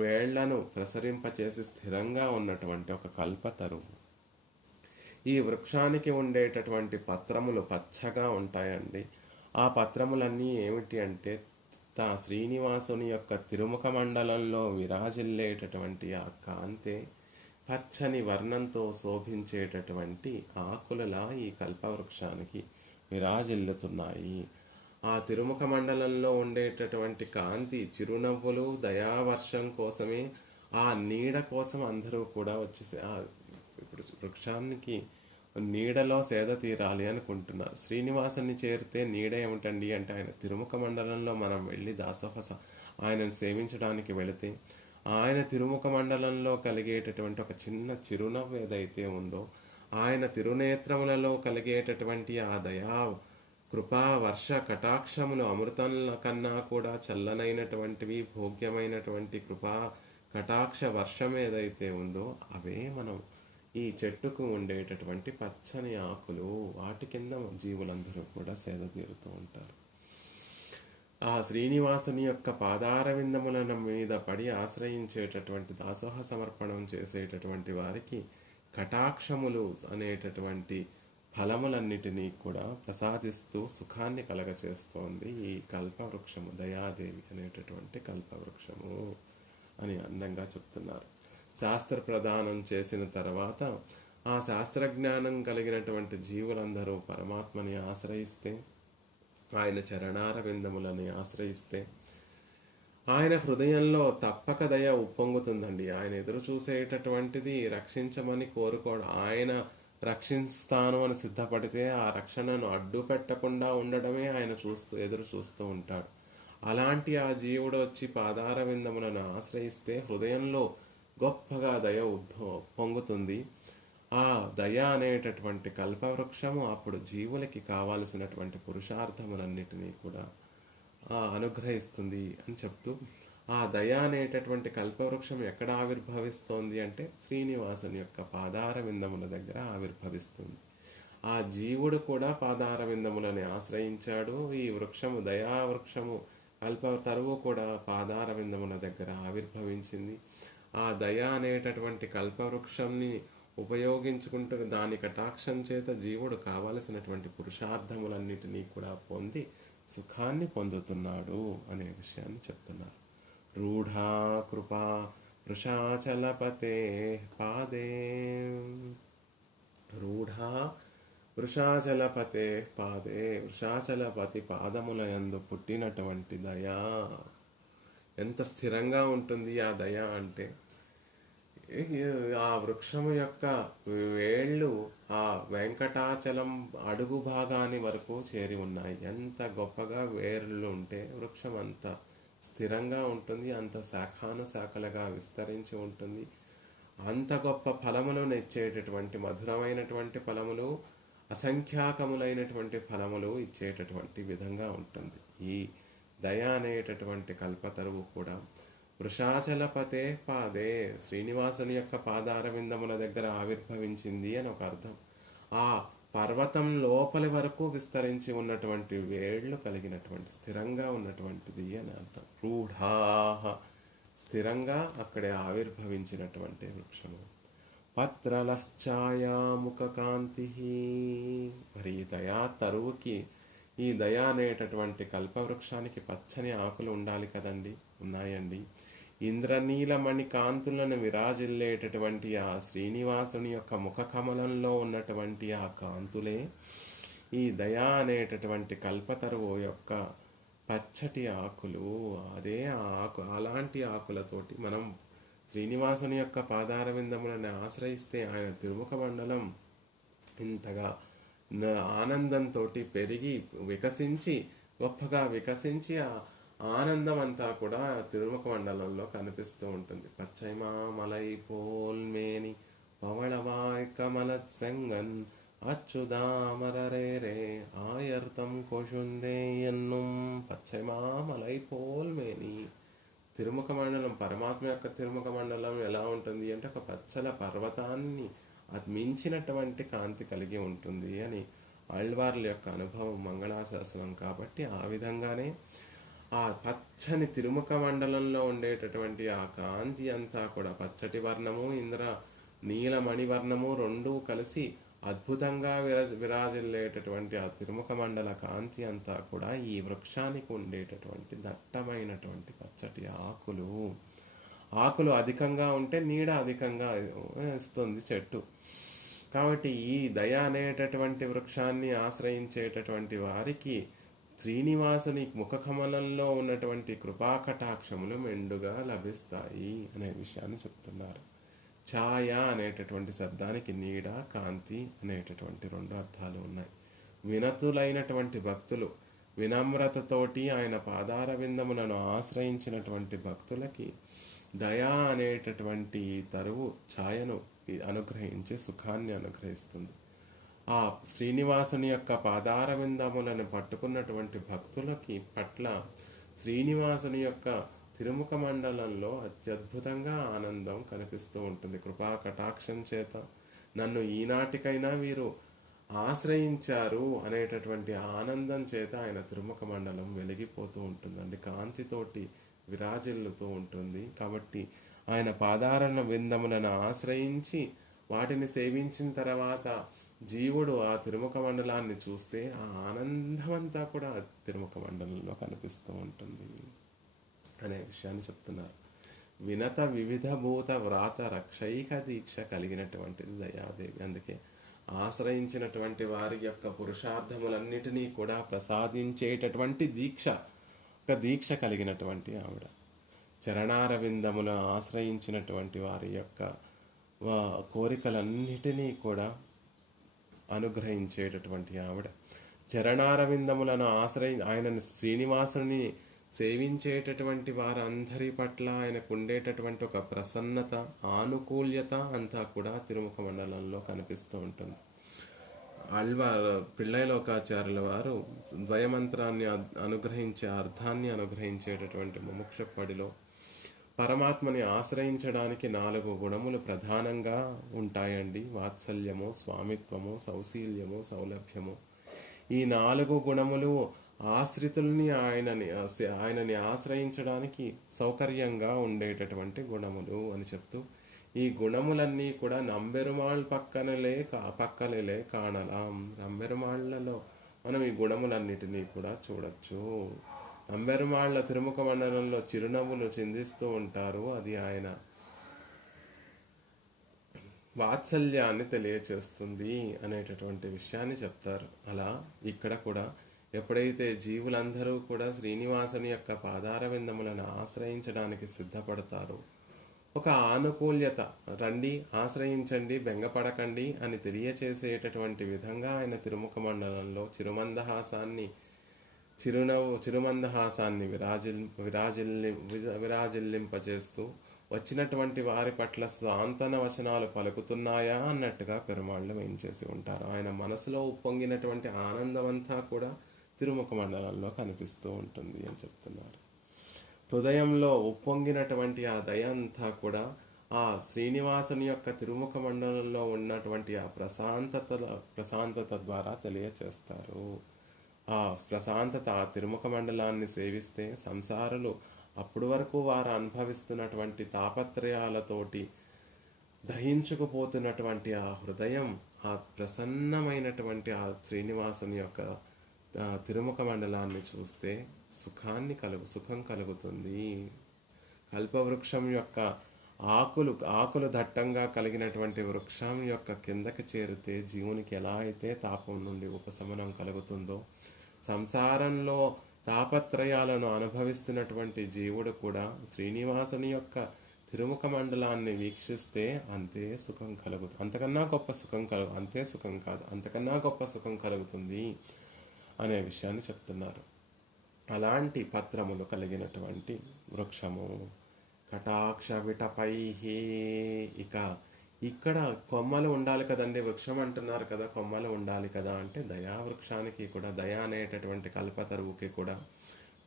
వేళ్లను ప్రసరింపచేసి స్థిరంగా ఉన్నటువంటి ఒక కల్పతరువు. ఈ వృక్షానికి ఉండేటటువంటి పత్రములు పచ్చగా ఉంటాయండి. ఆ పత్రములన్నీ ఏమిటి అంటే శ్రీనివాసుని యొక్క తిరుముఖ మండలంలో విరాజిల్లేటటువంటి ఆ కాంతే పచ్చని వర్ణంతో శోభించేటటువంటి ఆకులలా ఈ కల్పవృక్షానికి విరాజిల్లుతున్నాయి. ఆ తిరుముఖ మండలంలో ఉండేటటువంటి కాంతి, చిరునవ్వులు, దయావర్షం కోసమే, ఆ నీడ కోసం అందరూ కూడా వచ్చేసి ఇప్పుడు వృక్షానికి నీడలో సేద తీరాలి అనుకుంటున్నారు. శ్రీనివాసుని చేరితే నీడ ఏమిటండి అంటే ఆయన తిరుముఖ మండలంలో మనం వెళ్ళి ఆయనను సేవించడానికి వెళితే ఆయన తిరుముఖ మండలంలో కలిగేటటువంటి ఒక చిన్న చిరునవ్వు ఏదైతే ఉందో, ఆయన తిరునేత్రములలో కలిగేటటువంటి ఆ దయా కృపా వర్ష కటాక్షములు అమృతం కన్నా కూడా చల్లనైనటువంటివి, భోగ్యమైనటువంటి కృపా కటాక్ష వర్షం ఏదైతే ఉందో అవే మనం ఈ చెట్టుకు ఉండేటటువంటి పచ్చని ఆకులు. వాటి కింద జీవులందరూ కూడా సేద తీరుతూ ఉంటారు. ఆ శ్రీనివాసుని యొక్క పాదార విందముల మీద పడి ఆశ్రయించేటటువంటి దాసోహ సమర్పణం చేసేటటువంటి వారికి కటాక్షములు అనేటటువంటి ఫలములన్నిటినీ కూడా ప్రసాదిస్తూ సుఖాన్ని కలగచేస్తోంది ఈ కల్పవృక్షము, దయాదేవి అనేటటువంటి కల్పవృక్షము అని అందంగా చెప్తున్నారు. శాస్త్ర ప్రదానం చేసిన తర్వాత ఆ శాస్త్రజ్ఞానం కలిగినటువంటి జీవులందరూ పరమాత్మని ఆశ్రయిస్తే, ఆయన చరణార విందములని ఆశ్రయిస్తే ఆయన హృదయంలో తప్పక దయ ఉప్పొంగుతుందండి. ఆయన ఎదురు చూసేటటువంటిది రక్షించమని కోరుకోవడం. ఆయన రక్షిస్తాను అని సిద్ధపడితే ఆ రక్షణను అడ్డు పెట్టకుండా ఉండడమే ఆయన ఎదురు చూస్తూ ఉంటాడు. అలాంటి ఆ జీవుడు వచ్చి పాదార విందములను ఆశ్రయిస్తే హృదయంలో గొప్పగా దయ పొంగుతుంది. ఆ దయ అనేటటువంటి కల్పవృక్షము అప్పుడు జీవులకి కావాల్సినటువంటి పురుషార్థములన్నిటినీ కూడా అనుగ్రహిస్తుంది అని చెప్తూ, ఆ దయ అనేటటువంటి కల్పవృక్షం ఎక్కడ ఆవిర్భవిస్తోంది అంటే శ్రీనివాసుని యొక్క పాదార విందముల దగ్గర ఆవిర్భవిస్తుంది. ఆ జీవుడు కూడా పాదార విందములని ఆశ్రయించాడు. ఈ వృక్షము, దయా వృక్షము, కల్పతరువు కూడా పాదార విందముల దగ్గర ఆవిర్భవించింది. ఆ దయ అనేటటువంటి కల్పవృక్షంని ఉపయోగించుకుంటూ దాని కటాక్షం చేత జీవుడు కావలసినటువంటి పురుషార్థములన్నిటినీ కూడా పొంది సుఖాన్ని పొందుతున్నాడు అనే విషయాన్ని చెప్తున్నారు. రూఢా కృపా వృషాచలపతే పాదే, రూఢా వృషాచలపతే పాదే, వృషాచలపతి పాదములయందు పుట్టినటువంటి దయా. ఎంత స్థిరంగా ఉంటుంది ఆ దయ అంటే, ఆ వృక్షము యొక్క వేళ్ళు ఆ వెంకటాచలం అడుగు భాగాని వరకు చేరి ఉన్నాయి. ఎంత గొప్పగా వేర్లు ఉంటే వృక్షం అంత స్థిరంగా ఉంటుంది, అంత శాఖానుశాఖలుగా విస్తరించి ఉంటుంది. అంత గొప్ప ఫలములను ఇచ్చేటటువంటి మధురమైనటువంటి ఫలములు, అసంఖ్యాకములైనటువంటి ఫలములు ఇచ్చేటటువంటి విధంగా ఉంటుంది. ఈ దయ అనేటటువంటి కల్పతరువు కూడా వృషాచలపతే పాదే, శ్రీనివాసుని యొక్క పాదార విందముల దగ్గర ఆవిర్భవించింది అని ఒక అర్థం. ఆ పర్వతం లోపలి వరకు విస్తరించి ఉన్నటువంటి వేళ్ళు కలిగినటువంటి స్థిరంగా ఉన్నటువంటిది అని అర్థం. రూఢాహ స్థిరంగా అక్కడే ఆవిర్భవించినటువంటి వృక్షము. పత్రలశ్చాయాముఖ కాంతి. మరి ఈ దయా తరువుకి, ఈ దయ అనేటటువంటి కల్పవృక్షానికి పచ్చని ఆకులు ఉండాలి కదండి, ఉన్నాయండి. ఇంద్రనీలమణి కాంతులను విరాజిల్లేటటువంటి ఆ శ్రీనివాసుని యొక్క ముఖ కమలంలో ఉన్నటువంటి ఆ కాంతులే ఈ దయా అనేటటువంటి కల్పతరువు యొక్క పచ్చటి ఆకులు. అదే ఆ ఆకు, అలాంటి ఆకులతోటి మనం శ్రీనివాసుని యొక్క పాదార విందములను ఆశ్రయిస్తే ఆయన తిరుముఖ మండలం ఇంతగా ఆనందంతో పెరిగి వికసించి, గొప్పగా వికసించి ఆ ఆనందం అంతా కూడా తిరుముఖ మండలంలో కనిపిస్తూ ఉంటుంది. పచ్చైమామలై పోల్మేని పవళవాయ్ కమలత్ సెంగన్ అచ్చుదామరరే ఆయర్తం కొషుందే ఎన్నుం. పచ్చైమామలై పోల్మేని. తిరుముఖ మండలం, పరమాత్మ యొక్క తిరుముఖ మండలం ఎలా ఉంటుంది అంటే ఒక పచ్చల పర్వతాన్ని అది మించినటువంటి కాంతి కలిగి ఉంటుంది అని ఆళ్వార్ల యొక్క అనుభవం, మంగళాశాసనం. కాబట్టి ఆ విధంగానే ఆ పచ్చని తిరుముఖ మండలంలో ఉండేటటువంటి ఆ కాంతి అంతా కూడా పచ్చటి వర్ణము, నీలమణి వర్ణము రెండూ కలిసి అద్భుతంగా విరాజిల్లేటటువంటి ఆ తిరుముఖ మండల కాంతి అంతా కూడా ఈ వృక్షానికి ఉండేటటువంటి దట్టమైనటువంటి పచ్చటి ఆకులు అధికంగా ఉంటే నీడ అధికంగా ఇస్తుంది చెట్టు. కాబట్టి ఈ దయ అనేటటువంటి వృక్షాన్ని ఆశ్రయించేటటువంటి వారికి శ్రీనివాసుని ముఖకమలంలో ఉన్నటువంటి కృపాకటాక్షములు మెండుగా లభిస్తాయి అనే విషయాన్ని చెప్తున్నారు. ఛాయ అనేటటువంటి శబ్దానికి నీడ, కాంతి అనేటటువంటి రెండు అర్థాలు ఉన్నాయి. వినతులైనటువంటి భక్తులు, వినమ్రతతోటి ఆయన పాదార విందములను ఆశ్రయించినటువంటి భక్తులకి దయా అనేటటువంటి తరువు ఛాయను అనుగ్రహించి సుఖాన్ని అనుగ్రహిస్తుంది. ఆ శ్రీనివాసుని యొక్క పాదార విందములను పట్టుకున్నటువంటి భక్తులకి పట్ల శ్రీనివాసుని యొక్క తిరుముఖ మండలంలో అత్యద్భుతంగా ఆనందం కనిపిస్తూ ఉంటుంది. కృపా కటాక్షం చేత నన్ను ఈనాటికైనా వీరు ఆశ్రయించారు అనేటటువంటి ఆనందం చేత ఆయన తిరుముఖ మండలం వెలిగిపోతూ ఉంటుందండి, కాంతితోటి విరాజిల్లుతూ ఉంటుంది. కాబట్టి ఆయన పాదారణ విందములను ఆశ్రయించి వాటిని సేవించిన తర్వాత జీవుడు ఆ తిరుముఖ మండలాన్ని చూస్తే ఆ ఆనందమంతా కూడా తిరుముఖ మండలంలో కనిపిస్తూ ఉంటుంది అనే విషయాన్ని చెప్తున్నారు. వినత వివిధభూత వ్రాత రక్షైక దీక్ష కలిగినటువంటిది దయాదేవి. అందుకే ఆశ్రయించినటువంటి వారి యొక్క పురుషార్థములన్నిటినీ కూడా ప్రసాదించేటటువంటి ఒక దీక్ష కలిగినటువంటి ఆవిడ. చరణారవిందములను ఆశ్రయించినటువంటి వారి యొక్క కోరికలన్నిటినీ కూడా అనుగ్రహించేటటువంటి ఆవిడ. చరణారవిందములను ఆయనను శ్రీనివాసుని సేవించేటటువంటి వారందరి పట్ల ఆయనకు ఉండేటటువంటి ఒక ప్రసన్నత, ఆనుకూల్యత అంతా కూడా తిరుముఖ మండలంలో కనిపిస్తూ ఉంటుంది. పిళ్ళైలోకాచార్యుల వారు ద్వయమంత్రాన్ని అనుగ్రహించే అర్థాన్ని అనుగ్రహించేటటువంటి ముముక్షపడిలో పరమాత్మని ఆశ్రయించడానికి 4 గుణములు ప్రధానంగా ఉంటాయండి. వాత్సల్యము, స్వామిత్వము, సౌశీల్యము, సౌలభ్యము. ఈ 4 గుణములు ఆశ్రితుల్ని ఆయనని ఆశ్రయించడానికి సౌకర్యంగా ఉండేటటువంటి గుణములు అని చెప్తూ, ఈ గుణములన్నీ కూడా నంబెరుమాళ్ పక్కలే కాణలాం. నంబెరుమాళ్లలో మనం ఈ గుణములన్నిటినీ కూడా చూడొచ్చు. నంబెరుమాళ్ల తిరుముఖ మండలంలో చిరునవ్వులు చిందిస్తూ ఉంటారు. అది ఆయన వాత్సల్యాన్ని తెలియచేస్తుంది అనేటటువంటి విషయాన్ని చెప్తారు. అలా ఇక్కడ కూడా ఎప్పుడైతే జీవులందరూ కూడా శ్రీనివాసుని యొక్క పాదార విందములను ఆశ్రయించడానికి సిద్ధపడతారో, ఒక ఆనుకూల్యత, రండి ఆశ్రయించండి, బెంగపడకండి అని తెలియచేసేటటువంటి విధంగా ఆయన తిరుముఖ మండలంలో చిరుమందహాసాన్ని విరాజిల్లింపచేస్తూ వచ్చినటువంటి వారి పట్ల సాంతన వచనాలు పలుకుతున్నాయా అన్నట్టుగా పెరుమాళ్ళు వేయించేసి ఉంటారు. ఆయన మనసులో ఉప్పొంగినటువంటి ఆనందమంతా కూడా తిరుముఖ మండలంలో కనిపిస్తూ ఉంటుంది అని చెప్తున్నారు. హృదయంలో ఉప్పొంగినటువంటి ఆ దయ అంతా కూడా ఆ శ్రీనివాసుని యొక్క తిరుముఖ మండలంలో ఉన్నటువంటి ఆ ప్రశాంతత ద్వారా తెలియచేస్తారు. ఆ ప్రశాంతత, ఆ తిరుముఖ మండలాన్ని సేవిస్తే సంసారులు అప్పటి వరకు వారు అనుభవిస్తున్నటువంటి తాపత్రయాలతోటి దహించుకుపోతున్నటువంటి ఆ హృదయం, ఆ ప్రసన్నమైనటువంటి ఆ శ్రీనివాసుని యొక్క తిరుముఖ మండలాన్ని చూస్తే సుఖం కలుగుతుంది. కల్పవృక్షం యొక్క ఆకులు దట్టంగా కలిగినటువంటి వృక్షం యొక్క కిందకి చేరితే జీవునికి ఎలా అయితే తాపం నుండి ఉపశమనం కలుగుతుందో, సంసారంలో తాపత్రయాలను అనుభవిస్తున్నటువంటి జీవుడు కూడా శ్రీనివాసుని యొక్క తిరుముఖ మండలాన్ని వీక్షిస్తే అంతే సుఖం కలుగుతుంది. అంతకన్నా గొప్ప సుఖం అంతే సుఖం కాదు, అంతకన్నా గొప్ప సుఖం కలుగుతుంది అనే విషయాన్ని చెప్తున్నారు. అలాంటి పత్రములు కలిగినటువంటి వృక్షము కటాక్ష విటపై. ఇక ఇక్కడ కొమ్మలు ఉండాలి కదండి, వృక్షం అంటున్నారు కదా, కొమ్మలు ఉండాలి కదా అంటే దయా వృక్షానికి కూడా, దయ అనేటటువంటి కల్పతరువుకి కూడా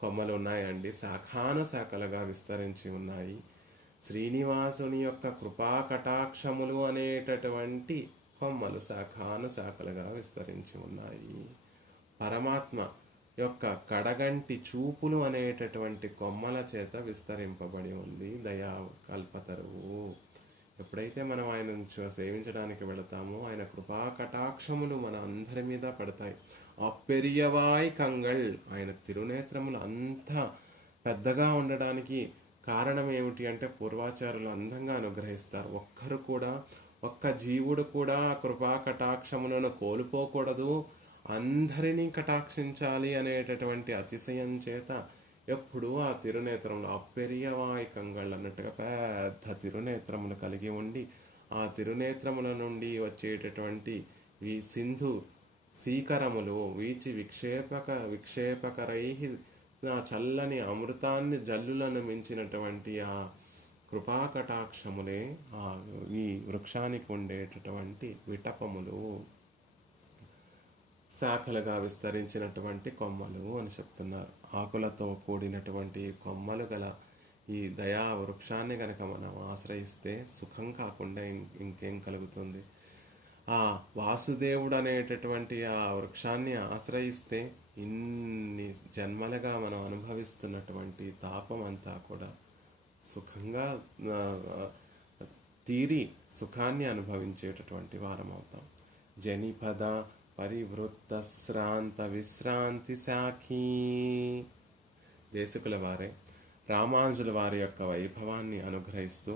కొమ్మలు ఉన్నాయండి. శాఖానుశాఖలుగా విస్తరించి ఉన్నాయి. శ్రీనివాసుని యొక్క కృపా కటాక్షములు అనేటటువంటి కొమ్మలు శాఖానుశాఖలుగా విస్తరించి ఉన్నాయి. పరమాత్మ యొక్క కడగంటి చూపులు అనేటటువంటి కొమ్మల చేత విస్తరింపబడి ఉంది దయా కల్పతరువు. ఎప్పుడైతే మనం ఆయనను సేవించడానికి వెళతామో ఆయన కృపా కటాక్షములు మన అందరి మీద పడతాయి. అప్పెరియవాయ్ కంగళ్, ఆయన తిరునేత్రములు అంత పెద్దగా ఉండడానికి కారణం ఏమిటి అంటే పూర్వాచారులు అందంగా అనుగ్రహిస్తారు. ఒక్క జీవుడు కూడా కృపా కటాక్షములను కోల్పోకూడదు, అందరినీ కటాక్షించాలి అనేటటువంటి అతిశయం చేత ఎప్పుడు ఆ తిరునేత్రంలో అప్పెరియవాయ్ కంగళ్ళు అన్నట్టుగా పెద్ద తిరునేత్రములు కలిగి ఉండి, ఆ తిరునేత్రముల నుండి వచ్చేటటువంటి ఈ సింధు సీకరములు వీచి విక్షేపకరై ఆ చల్లని అమృతాన్ని జల్లులను మించినటువంటి ఆ కృపాకటాక్షములే ఈ వృక్షానికి ఉండేటటువంటి విటపములు, శాఖలుగా విస్తరించినటువంటి కొమ్మలు అని చెప్తున్నారు. ఆకులతో కూడినటువంటి కొమ్మలు గల ఈ దయా వృక్షాన్ని కనుక మనం ఆశ్రయిస్తే సుఖం కాకుండా ఇంకేం కలుగుతుంది? ఆ వాసుదేవుడు అనేటటువంటి ఆ వృక్షాన్ని ఆశ్రయిస్తే ఇన్ని జన్మలుగా మనం అనుభవిస్తున్నటువంటి తాపం అంతా కూడా సుఖంగా తీరి సుఖాన్ని అనుభవించేటటువంటి వారం అవుతాం. జనిపద పరివృత్త శ్రాంత విశ్రాంతి శాఖీ. దేశకుల వారే రామానుజుల వారి యొక్క వైభవాన్ని అనుగ్రహిస్తూ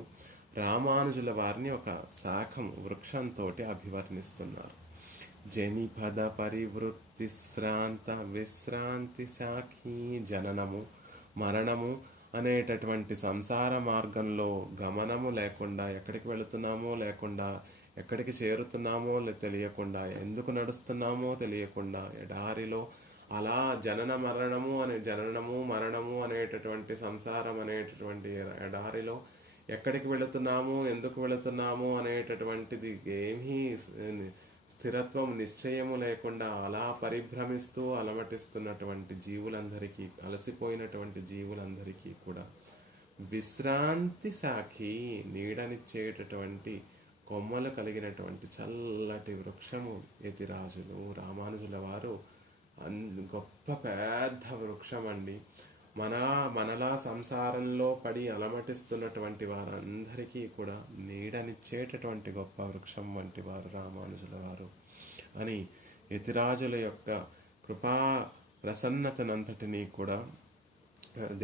రామానుజుల వారిని ఒక శాఖం వృక్షంతో అభివర్ణిస్తున్నారు. జనిపద పరివృత్తి శ్రాంత విశ్రాంతి శాఖీ. జననము మరణము అనేటటువంటి సంసార మార్గంలో గమనము లేకుండా, ఎక్కడికి వెళుతున్నామో లేకుండా, ఎక్కడికి చేరుతున్నామో తెలియకుండా, ఎందుకు నడుస్తున్నామో తెలియకుండా ఎడారిలో అలా జననము మరణము అనేటటువంటి సంసారం అనేటటువంటి ఎడారిలో ఎక్కడికి వెళుతున్నాము, ఎందుకు వెళుతున్నాము అనేటటువంటిది ఏమీ స్థిరత్వం నిశ్చయము లేకుండా అలా పరిభ్రమిస్తూ అలమటిస్తున్నటువంటి జీవులందరికీ, అలసిపోయినటువంటి జీవులందరికీ కూడా విశ్రాంతి సాఖి, నీడనిచ్చేటటువంటి కొమ్మలు కలిగినటువంటి చల్లటి వృక్షము యతిరాజులు రామానుజుల వారు గొప్ప పెద్ద వృక్షం అండి. మనలా సంసారంలో పడి అలమటిస్తున్నటువంటి వారందరికీ కూడా నీడనిచ్చేటటువంటి గొప్ప వృక్షం వంటి వారు రామానుజుల వారు అని యతిరాజుల యొక్క కృపా ప్రసన్నతనంతటినీ కూడా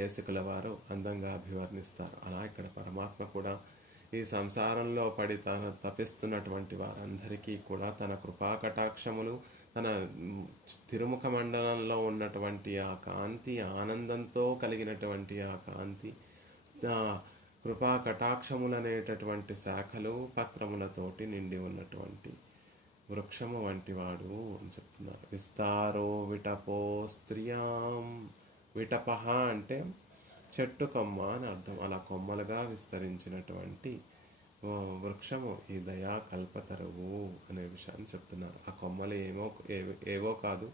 దేశకుల వారు అందంగా అభివర్ణిస్తారు. అలా ఇక్కడ పరమాత్మ కూడా ఈ సంసారంలో పడి తపిస్తున్నటువంటి వారందరికీ కూడా తన కృపా కటాక్షములు, తన తిరుముఖ మండలంలో ఉన్నటువంటి ఆ కాంతి, ఆనందంతో కలిగినటువంటి ఆ కాంతి, కృపా కటాక్షములు అనేటటువంటి శాఖలు పత్రములతోటి నిండి ఉన్నటువంటి వృక్షము వంటి వాడు అని చెప్తున్నారు. విస్తారో విటపో స్త్రియాం. విటపహ అంటే చెట్టు కొమ్మ అని అర్థం. అలా కొమ్మలుగా విస్తరించినటువంటి వృక్షము ఈ దయా కల్పతరువు అనే విషయాన్ని చెప్తున్నారు. ఆ కొమ్మలు ఏవో కాదు,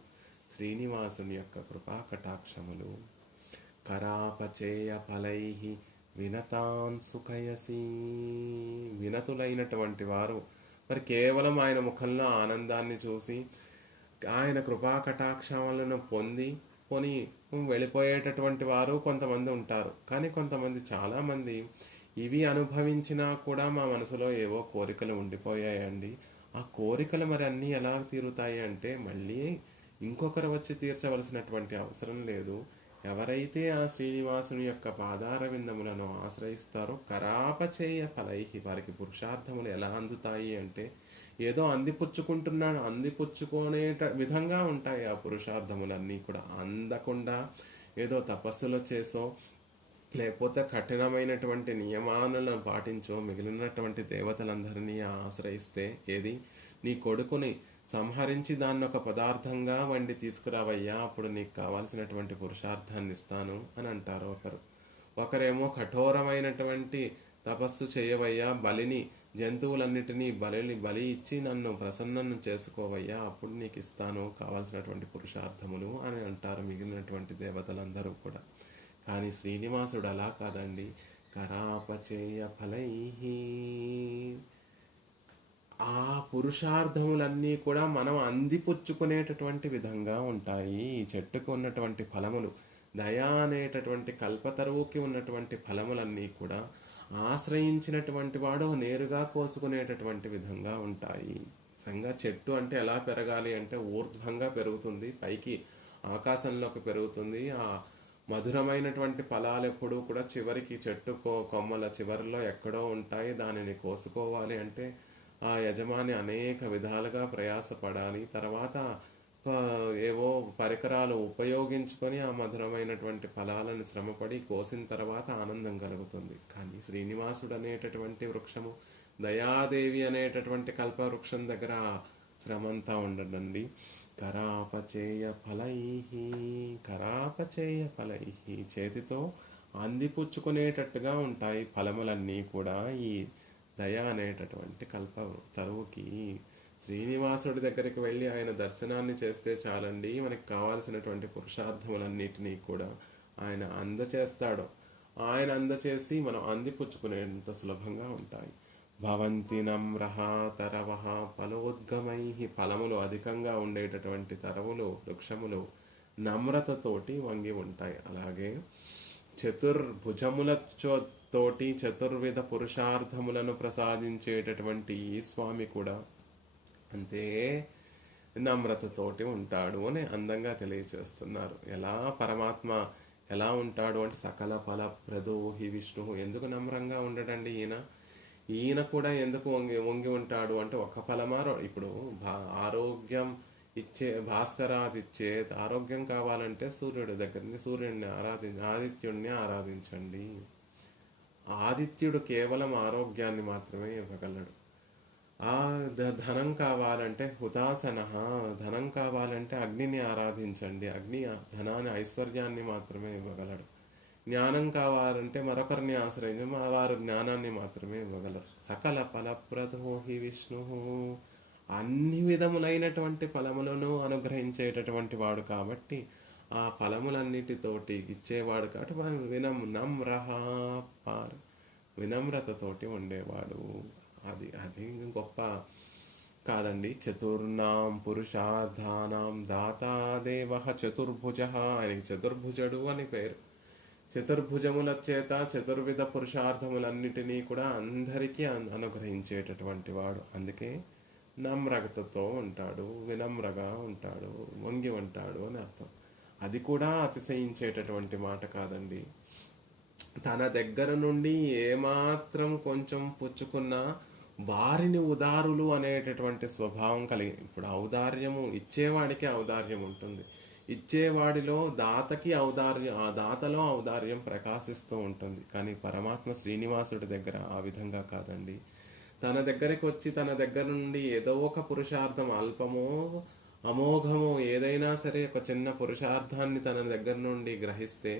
శ్రీనివాసుని యొక్క కృపా కటాక్షములు. కరాపచేయ ఫలై వినతాన్ సుఖయసి. వినతులైనటువంటి వారు మరి కేవలం ఆయన ముఖంలో ఆనందాన్ని చూసి ఆయన కృపా కటాక్షములను పొంది పోనీ వెళ్ళిపోయేటటువంటి వారు కొంతమంది ఉంటారు. కానీ కొంతమంది చాలామంది ఇవి అనుభవించినా కూడా మా మనసులో ఏవో కోరికలు ఉండిపోయాయండి. ఆ కోరికలు మరి అన్నీ ఎలా తీరుతాయి అంటే మళ్ళీ ఇంకొకరు వచ్చి తీర్చవలసినటువంటి అవసరం లేదు. ఎవరైతే ఆ శ్రీనివాసుని యొక్క పాదార విందములను ఆశ్రయిస్తారో కరాపచేయ ఫలైహి, వారికి పురుషార్థములు ఎలా అందుతాయి అంటే ఏదో అందిపుచ్చుకుంటున్నాడు అందిపుచ్చుకునే విధంగా ఉంటాయి ఆ పురుషార్థములన్నీ కూడా. అందకుండా ఏదో తపస్సులు చేసో లేకపోతే కఠినమైనటువంటి నియమాలను పాటించో మిగిలినటువంటి దేవతలందరినీ ఆశ్రయిస్తే ఏది నీ కొడుకుని సంహరించి దాన్ని ఒక పదార్థంగా వండి తీసుకురావయ్యా, అప్పుడు నీకు కావాల్సినటువంటి పురుషార్థాన్ని ఇస్తాను అని అంటారు ఒకరు. ఒకరేమో కఠోరమైనటువంటి తపస్సు చేయవయ్యా, బలిని జంతువులన్నిటినీ బలి ఇచ్చి నన్ను ప్రసన్నం చేసుకోవయ్యా, అప్పుడు నీకు ఇస్తాను కావాల్సినటువంటి పురుషార్థములు అని అంటారు మిగిలినటువంటి దేవతలందరూ కూడా. కానీ శ్రీనివాసుడు అలా కాదండి. కరాపచేయ ఫలైహి, ఆ పురుషార్థములన్నీ కూడా మనం అందిపుచ్చుకునేటటువంటి విధంగా ఉంటాయి. ఈ చెట్టుకు ఉన్నటువంటి ఫలములు, దయ అనేటటువంటి కల్పతరువుకి ఉన్నటువంటి ఫలములన్నీ కూడా ఆశ్రయించినటువంటి వాడు నేరుగా కోసుకునేటటువంటి విధంగా ఉంటాయి. సంగా చెట్టు అంటే ఎలా పెరగాలి అంటే ఊర్ధ్వంగా పెరుగుతుంది, పైకి ఆకాశంలోకి పెరుగుతుంది. ఆ మధురమైనటువంటి ఫలాలు ఎప్పుడూ కూడా చివరికి చెట్టు కొమ్మల చివరిలో ఎక్కడో ఉంటాయి. దానిని కోసుకోవాలి అంటే ఆ యజమాని అనేక విధాలుగా ప్రయాసపడాలి. తర్వాత ఏవో పరికరాలు ఉపయోగించుకొని ఆ మధురమైనటువంటి ఫలాలను శ్రమపడి కోసిన తర్వాత ఆనందం కలుగుతుంది. కానీ శ్రీనివాసుడు అనేటటువంటి వృక్షము, దయాదేవి అనేటటువంటి కల్పవృక్షం దగ్గర శ్రమంతా ఉండదండి. కరాపచేయ ఫలైహి, కరాపచేయ ఫలైహి, చేతితో అందిపుచ్చుకునేటట్టుగా ఉంటాయి ఫలములన్నీ కూడా. ఈ దయ అనేటటువంటి తరువుకి శ్రీనివాసుడి దగ్గరికి వెళ్ళి ఆయన దర్శనాన్ని చేస్తే చాలండి, మనకి కావాల్సినటువంటి పురుషార్థములన్నిటినీ కూడా ఆయన అందచేస్తాడు. ఆయన అందచేసి మనం అందిపుచ్చుకునేంత సులభంగా ఉంటాయి. భవంతి నమ్రహ తరవహ ఫలోద్గమై, ఫలములు అధికంగా ఉండేటటువంటి తరవులు వృక్షములు నమ్రతతోటి వంగి ఉంటాయి. అలాగే చతుర్భుజములతోటి చతుర్విధ పురుషార్థములను ప్రసాదించేటటువంటి ఈ స్వామి కూడా అంతే నమ్రతతోటి ఉంటాడు అని అందంగా తెలియచేస్తున్నారు. ఎలా పరమాత్మ ఎలా ఉంటాడు అంటే సకల ఫల ప్రదో హి విష్ణు. ఎందుకు నమ్రంగా ఉండడండి ఈయన కూడా ఎందుకు వంగి ఉంటాడు అంటే ఒక ఫలమారో ఇప్పుడు ఆరోగ్యం ఇచ్చే భాస్కరాదిచ్చే ఆరోగ్యం కావాలంటే సూర్యుడి దగ్గరని ఆదిత్యుడిని ఆరాధించండి. ఆదిత్యుడు కేవలం ఆరోగ్యాన్ని మాత్రమే ఇవ్వగలడు. ఆ ధనం కావాలంటే హుతాసన, ధనం కావాలంటే అగ్నిని ఆరాధించండి. అగ్ని ధనాన్ని ఐశ్వర్యాన్ని మాత్రమే ఇవ్వగలడు. జ్ఞానం కావాలంటే మరొకరిని ఆశ్రయించి వారు జ్ఞానాన్ని మాత్రమే ఇవ్వగలరు. సకల ఫలప్రదో హి విష్ణు, అన్ని విధములైనటువంటి ఫలములను అనుగ్రహించేటటువంటి వాడు కాబట్టి ఆ ఫలములన్నిటితోటి ఇచ్చేవాడు కాబట్టి వినమ్రతతోటి ఉండేవాడు. అది గొప్ప కాదండి. చతుర్నాం పురుషార్థానాం దాతాదేవ చతుర్భుజ, ఆయనకి చతుర్భుజుడు అని పేరు. చతుర్భుజముల చేత చతుర్విధ పురుషార్థములన్నిటినీ కూడా అందరికీ అనుగ్రహించేటటువంటి వాడు. అందుకే నమ్రతతో ఉంటాడు, వినమ్రగా ఉంటాడు, వంగి ఉంటాడు అని అర్థం. అది కూడా అతిశయించేటటువంటి మాట కాదండి. తన దగ్గర నుండి ఏమాత్రం కొంచెం పుచ్చుకున్నా వారిని ఉదారులు అనేటటువంటి స్వభావం కలిగి, ఇప్పుడు ఔదార్యము ఇచ్చేవాడికి ఔదార్యం ఉంటుంది, ఇచ్చేవాడిలో దాతకి ఔదార్యం, ఆ దాతలో ఔదార్యం ప్రకాశిస్తూ ఉంటుంది. కానీ పరమాత్మ శ్రీనివాసుడి దగ్గర ఆ విధంగా కాదండి. తన దగ్గరికి వచ్చి తన దగ్గర నుండి ఏదో ఒక పురుషార్థం, అల్పమో అమోఘమో ఏదైనా సరే ఒక చిన్న పురుషార్థాన్ని తన దగ్గర నుండి గ్రహిస్తే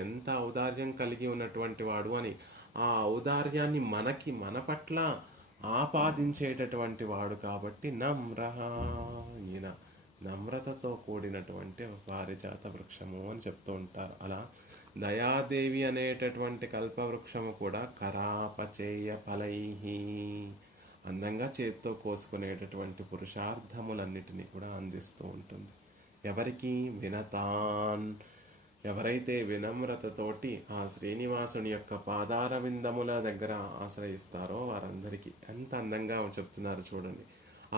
ఎంత ఔదార్యం కలిగి ఉన్నటువంటి వాడు అని ఆ ఔదార్యాన్ని మన పట్ల ఆపాదించేటటువంటి వాడు కాబట్టి నమ్రహ, ఈయన నమ్రతతో కూడినటువంటి పారిజాత వృక్షము అని చెప్తూ ఉంటారు. అలా దయాదేవి అనేటటువంటి కల్పవృక్షము కూడా కరాపచేయ ఫలైహి, అందంగా చేత్తో కోసుకునేటటువంటి పురుషార్థములన్నిటినీ కూడా అందిస్తూ ఉంటుంది. ఎవరికి? వినతాన్. ఎవరైతే వినమ్రతతోటి ఆ శ్రీనివాసుని యొక్క పాదార విందముల దగ్గర ఆశ్రయిస్తారో వారందరికీ. ఎంత అందంగా చెప్తున్నారు చూడండి.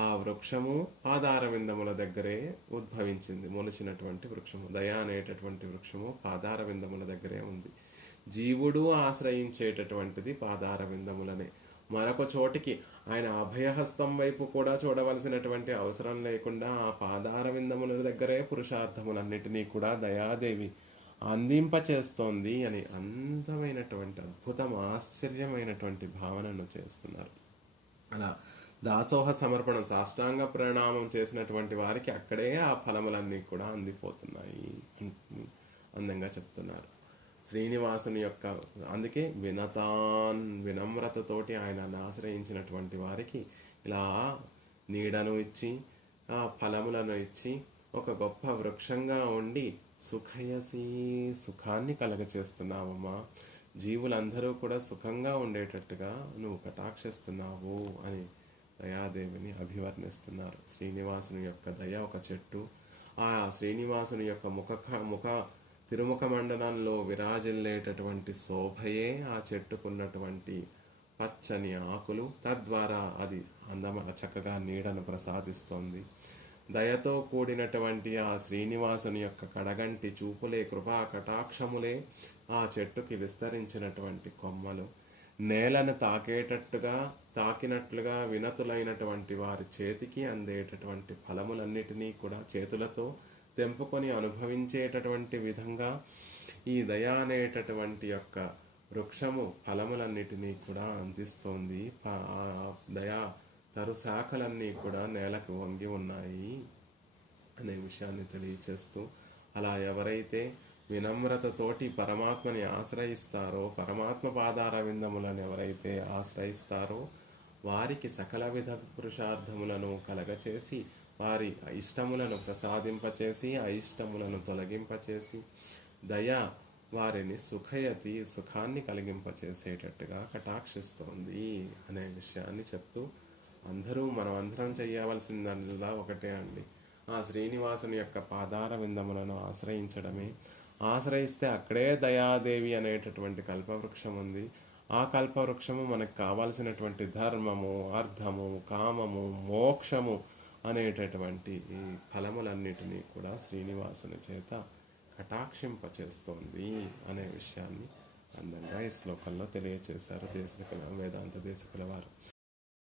ఆ వృక్షము పాదార విందముల దగ్గరే ఉద్భవించింది, మొలిచినటువంటి వృక్షము. దయ అనేటటువంటి వృక్షము పాదార విందముల దగ్గరే ఉంది. జీవుడు ఆశ్రయించేటటువంటిది పాదార విందములనే. మరొక చోటికి ఆయన అభయహస్తం వైపు కూడా చూడవలసినటువంటి అవసరం లేకుండా ఆ పాదార విందముల దగ్గరే పురుషార్థములన్నిటినీ కూడా దయాదేవి అందింపచేస్తోంది అని అందమైనటువంటి అద్భుతం, ఆశ్చర్యమైనటువంటి భావనను చేస్తున్నారు. అలా దాసోహ సమర్పణ సాష్టాంగ ప్రణామం చేసినటువంటి వారికి అక్కడే ఆ ఫలములన్నీ కూడా అందిపోతున్నాయి అని అందంగా చెప్తున్నారు శ్రీనివాసుని యొక్క. అందుకే వినతాన్, వినమ్రతతోటి ఆయనను ఆశ్రయించినటువంటి వారికి ఇలా నీడను ఇచ్చి ఆ ఫలములను ఇచ్చి ఒక గొప్ప వృక్షంగా ఉండి సుఖయసి, సుఖాన్ని కలగచేస్తున్నావమ్మా, జీవులందరూ కూడా సుఖంగా ఉండేటట్టుగా నువ్వు కటాక్షిస్తున్నావు అని దయాదేవిని అభివర్ణిస్తున్నారు. శ్రీనివాసుని యొక్క దయ ఒక చెట్టు. ఆ శ్రీనివాసుని యొక్క ముఖ తిరుముఖ మండలంలో విరాజిల్లేటటువంటి శోభయే ఆ చెట్టుకున్నటువంటి పచ్చని ఆకులు. తద్వారా అది చక్కగా నీడను ప్రసాదిస్తోంది. దయతో కూడినటువంటి ఆ శ్రీనివాసుని యొక్క కడగంటి చూపులే, కృపా కటాక్షములే ఆ చెట్టుకి విస్తరించినటువంటి కొమ్మలు. నేలను తాకినట్లుగా వినతులైనటువంటి వారి చేతికి అందేటటువంటి ఫలములన్నిటినీ కూడా చేతులతో తెంపుకొని అనుభవించేటటువంటి విధంగా ఈ దయ అనేటటువంటి యొక్క వృక్షము ఫలములన్నిటినీ కూడా అందిస్తోంది. ఆ దయా తరుశాఖలన్నీ కూడా నేలకు వంగి ఉన్నాయి అనే విషయాన్ని తెలియచేస్తూ, అలా ఎవరైతే వినమ్రతతోటి పరమాత్మని ఆశ్రయిస్తారో, పరమాత్మ పాదార విందములను ఎవరైతే ఆశ్రయిస్తారో వారికి సకల విధ పురుషార్థములను కలగచేసి, వారి ఇష్టములను ప్రసాదింపచేసి, అయిష్టములను తొలగింపచేసి, దయ వారిని సుఖయతి, సుఖాన్ని కలిగింపచేసేటట్టుగా కటాక్షిస్తోంది అనే విషయాన్ని చెప్తూ, మనమందరం చేయవలసిందల్లా ఒకటే అండి, ఆ శ్రీనివాసుని యొక్క పాదార విందములను ఆశ్రయించడమే. ఆశ్రయిస్తే అక్కడే దయాదేవి అనేటటువంటి కల్పవృక్షం ఉంది. ఆ కల్పవృక్షము మనకు కావాల్సినటువంటి ధర్మము, అర్థము, కామము, మోక్షము అనేటటువంటి ఈ ఫలములన్నిటినీ కూడా శ్రీనివాసుని చేత కటాక్షింపచేస్తోంది అనే విషయాన్ని అందంగా ఈ శ్లోకంలో తెలియచేశారు వేదాంత దేశకుల వారు.